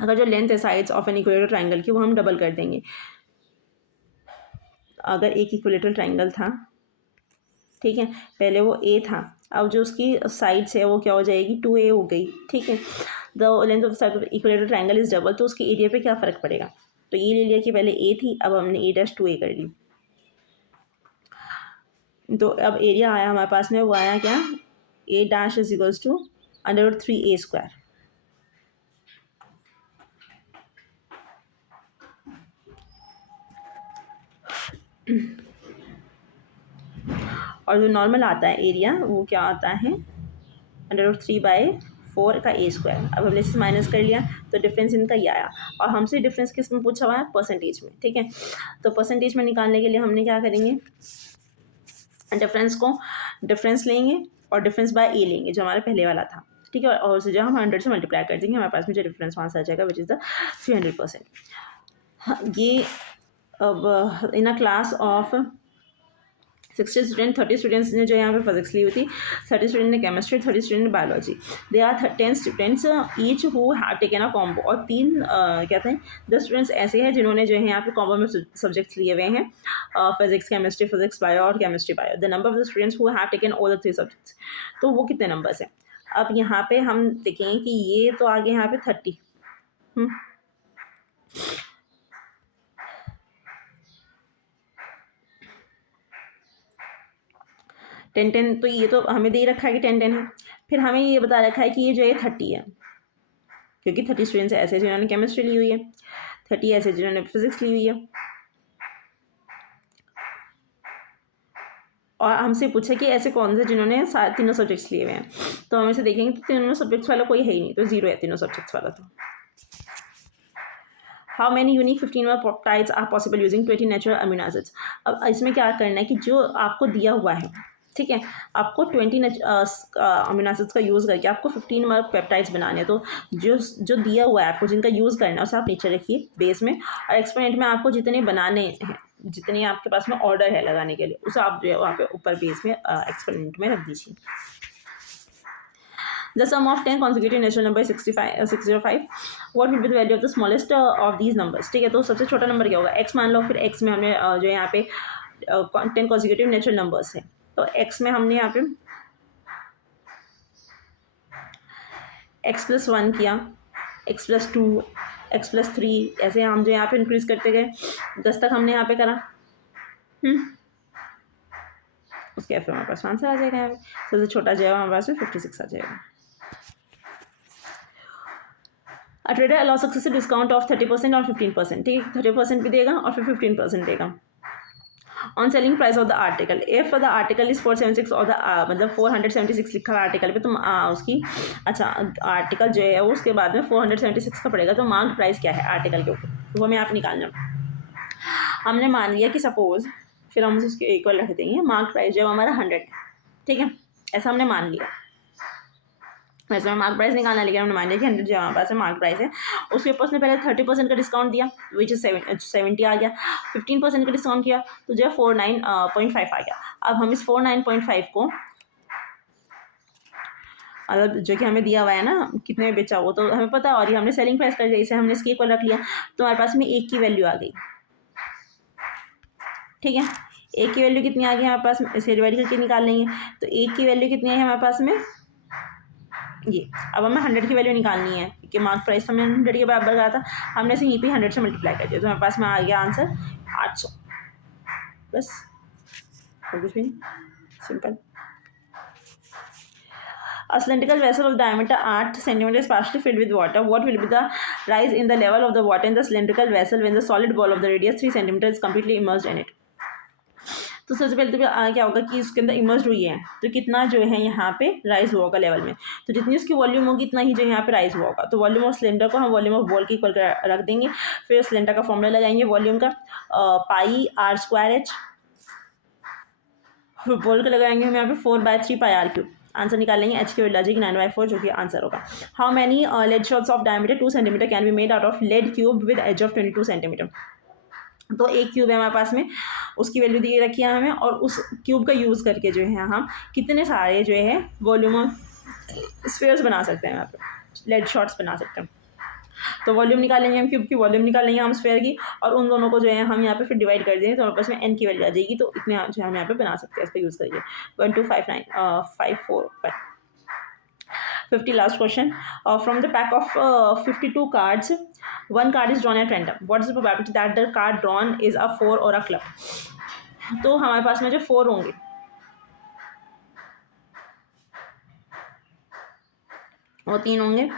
अगर जो लेंथ है sides of an equilateral triangle की वो हम डबल कर देंगे। अगर एक इक्विलेटरल ट्राइंगल था, ठीक है, पहले वो ए था, अब जो उसकी साइड्स है वो क्या हो जाएगी, 2a हो गई, ठीक है। The length of side of equilateral triangle is double, तो उसके एरिया पे क्या फ़र्क पड़ेगा। तो ये ले लिया कि पहले ए थी, अब हमने a'(2a) कर ली। तो अब एरिया आया हमारे पास में, वो आया क्या, a' is equals to √3a²। और जो नॉर्मल आता है एरिया वो क्या आता है, √3/4 का a²। अब हमने इसे माइनस कर लिया, तो डिफरेंस इनका ये आया। और हमसे डिफरेंस किस में पूछा हुआ है, परसेंटेज में, ठीक है। तो परसेंटेज में निकालने के लिए हमने क्या करेंगे, डिफरेंस लेंगे और डिफरेंस बाय ए लेंगे जो हमारा पहले वाला था, ठीक है। और उसे जो हम 100 से मल्टीप्लाई कर देंगे, हमारे पास में जो डिफरेंस वहाँ से आ जाएगा, विच इज़ द 300%। हाँ, ये अब in a class of 60 student, 30 students ने जो यहाँ पे फिजिक्स ली हुई थी, 30 स्टूडेंट ने केमिस्ट्री, 30 स्टूडेंट ने biology. They are 10 students each who have taken a combo. और 3 कहते हैं 10 स्टूडेंट्स ऐसे हैं जिन्होंने जो है यहाँ पे कॉम्बो में सब्जेक्ट्स लिए हुए हैं, फिजिक्स केमिस्ट्री, फिजिक्स बायो और chemistry bio. The number of the students who have taken all the 3 subjects. तो वो कितने नंबर्स हैं। अब यहाँ पे हम देखेंगे कि ये तो आगे यहाँ पे 30, 10-10, तो ये तो हमें दे ही रखा है कि 10-10 है। फिर हमें ये बता रखा है कि ये जो है 30 है, क्योंकि 30 स्टूडेंट्स ऐसे जिन्होंने केमिस्ट्री ली हुई है, 30 ऐसे जिन्होंने फिजिक्स ली हुई है। और हमसे पूछा कि ऐसे कौन से जिन्होंने तीनों सब्जेक्ट्स लिए हुए हैं। तो हम इसे देखेंगे तो तीनों सब्जेक्ट्स वाला कोई है ही नहीं, तो 0 है तीनों सब्जेक्ट्स वाला। तो how many unique 15 peptides are possible using 20 natural amino acids. अब इसमें क्या करना है कि जो आपको दिया हुआ है, ठीक है, आपको 20 अमीनो एसिड्स का यूज़ करके आपको 15 पेप्टाइड्स बनाने हैं। तो जो दिया हुआ है आपको जिनका यूज़ करना है उसे आप नीचे रखिए बेस में, और एक्सपेरिमेंट में आपको जितने बनाने हैं, जितने आपके पास में ऑर्डर है लगाने के लिए, उसे आप जो है वहाँ पे ऊपर बेस में एक्सपेरिमेंट में रख दीजिए। The sum of 10 consecutive natural number is 605. What will be the value of the smallest of these numbers। ठीक है, तो सबसे छोटा नंबर क्या होगा, x मान लो। फिर x में हमने जो यहाँ पे 10 consecutive natural numbers है, तो x में हमने यहाँ पे x+1 किया, x+2, x+3, ऐसे हम जो यहाँ पे इंक्रीज करते गए 10 तक हमने यहाँ पे करा। उसके फिर हमारे पास आंसर आ जाएगा। यहाँ पे सबसे छोटा जो है हमारे पास में 56 आ जाएगा। A trader allows successive discount of 30% और 15%, ठीक है, 30% भी देगा और फिर 15% देगा on selling price of the article. If the article is 476 और द मतलब 476 लिखा है आर्टिकल पे, तो उसकी अच्छा आर्टिकल जो है वो उसके बाद में 476 का पड़ेगा। तो मार्क प्राइस क्या है आर्टिकल के ऊपर, वो हमें आप निकालना। हमने मान लिया कि सपोज, फिर हम उसके इक्वल रख देंगे, मार्क प्राइस जो है हमारा 100 है, ठीक है, ऐसा हमने मान लिया। वैसे हमें मार्क प्राइस निकालना है, लेकिन हमने मान लिया कि 100 जो हमारे पास मार्क प्राइस है, उसके ऊपर उसने पहले 30% का डिस्काउंट दिया, विच इज़ 70 आ गया। 15% का डिस्काउंट किया तो जो है 49.5 आ गया। अब हम इस 49.5 को मतलब जो कि हमें दिया हुआ है ना कितने में बेचा, वो तो हमें पता है, और ये हमने सेलिंग प्राइस कर दिया, इसे हमने इसके इक्वल रख लिया, तो हमारे पास में 1 की वैल्यू आ गई। ठीक है, 1 की वैल्यू कितनी आ गई हमारे पास, इसे डिवाइड करके निकाल लेंगे, तो 1 की वैल्यू कितनी है हमारे पास में ये। अब हमें 100 की वैल्यू निकालनी है, क्योंकि मार्क प्राइस हमने 100 के बराबर करा था, हमने इसे यहीं पे 100 से मल्टीप्लाई कर दिया, तो हमारे पास में आ गया आंसर 800। बस, और कुछ भी नहीं, simple. A cylindrical vessel of diameter 8 cm is partially filled with water. What will be the rise in the level of the water in the cylindrical vessel when the solid ball of the radius 3 cm is completely immersed in it? तो सबसे पहले तो क्या होगा कि इसके अंदर emerge हुई है, तो कितना जो है यहाँ पे राइज हुआ होगा लेवल में, तो जितनी उसकी वॉल्यूम होगी इतना ही जो यहाँ पे राइज हुआ होगा। तो वॉल्यूम ऑफ सिलेंडर को हम वॉल्यूम ऑफ बॉल के इक्वल रख देंगे, फिर सिलेंडर का फॉर्मूला लगाएंगे वॉल्यूम का, पाई r²h, फिर बॉल का लगाएंगे हम यहाँ पे 4/3πr3। आंसर निकालेंगे, एच की वैल्यू आ जाएगी 9/4, जो कि आंसर होगा। How many lead shots of diameter 2 centimeter can be made out of lead cube with edge of 22 centimeter. तो एक क्यूब है हमारे पास में, उसकी वैल्यू दी रखी है हमें, और उस क्यूब का यूज़ करके जो है हम कितने सारे जो है वॉल्यूम स्फीयर्स बना सकते हैं, यहाँ पे लेड शॉट्स बना सकते हैं। तो वॉल्यूम निकालेंगे हम, क्यूब की वॉल्यूम निकालेंगे हम स्फीयर की, और उन दोनों को जो है हम यहाँ पे फिर डिवाइड कर देंगे, तो हमारे पास में एन की वैल्यू आ जाएगी। तो इतने जो हम यहाँ पे बना सकते हैं, इसका यूज़ करिए 1 2 5 9 5 4 5 50। Last question. From the pack of 52 cards, one card is drawn at random. What is the probability that the card drawn is a 4 or a club? तो हमारे पास में जो 4 होंगे और 3 होंगे,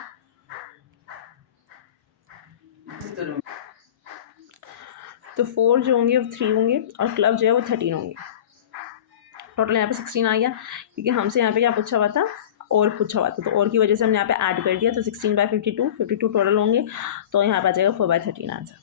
तो 4 जो होंगे वो 3 होंगे, और क्लब जो है वो 13 होंगे। टोटल यहाँ पे 16 आ गया, क्योंकि हमसे यहाँ पे क्या पूछा हुआ था, और पूछा हुआ था, तो और की वजह से हमने यहाँ पे ऐड कर दिया, तो 16/52 52 टोटल होंगे, तो यहाँ पे आ जाएगा 4/13 आंसर।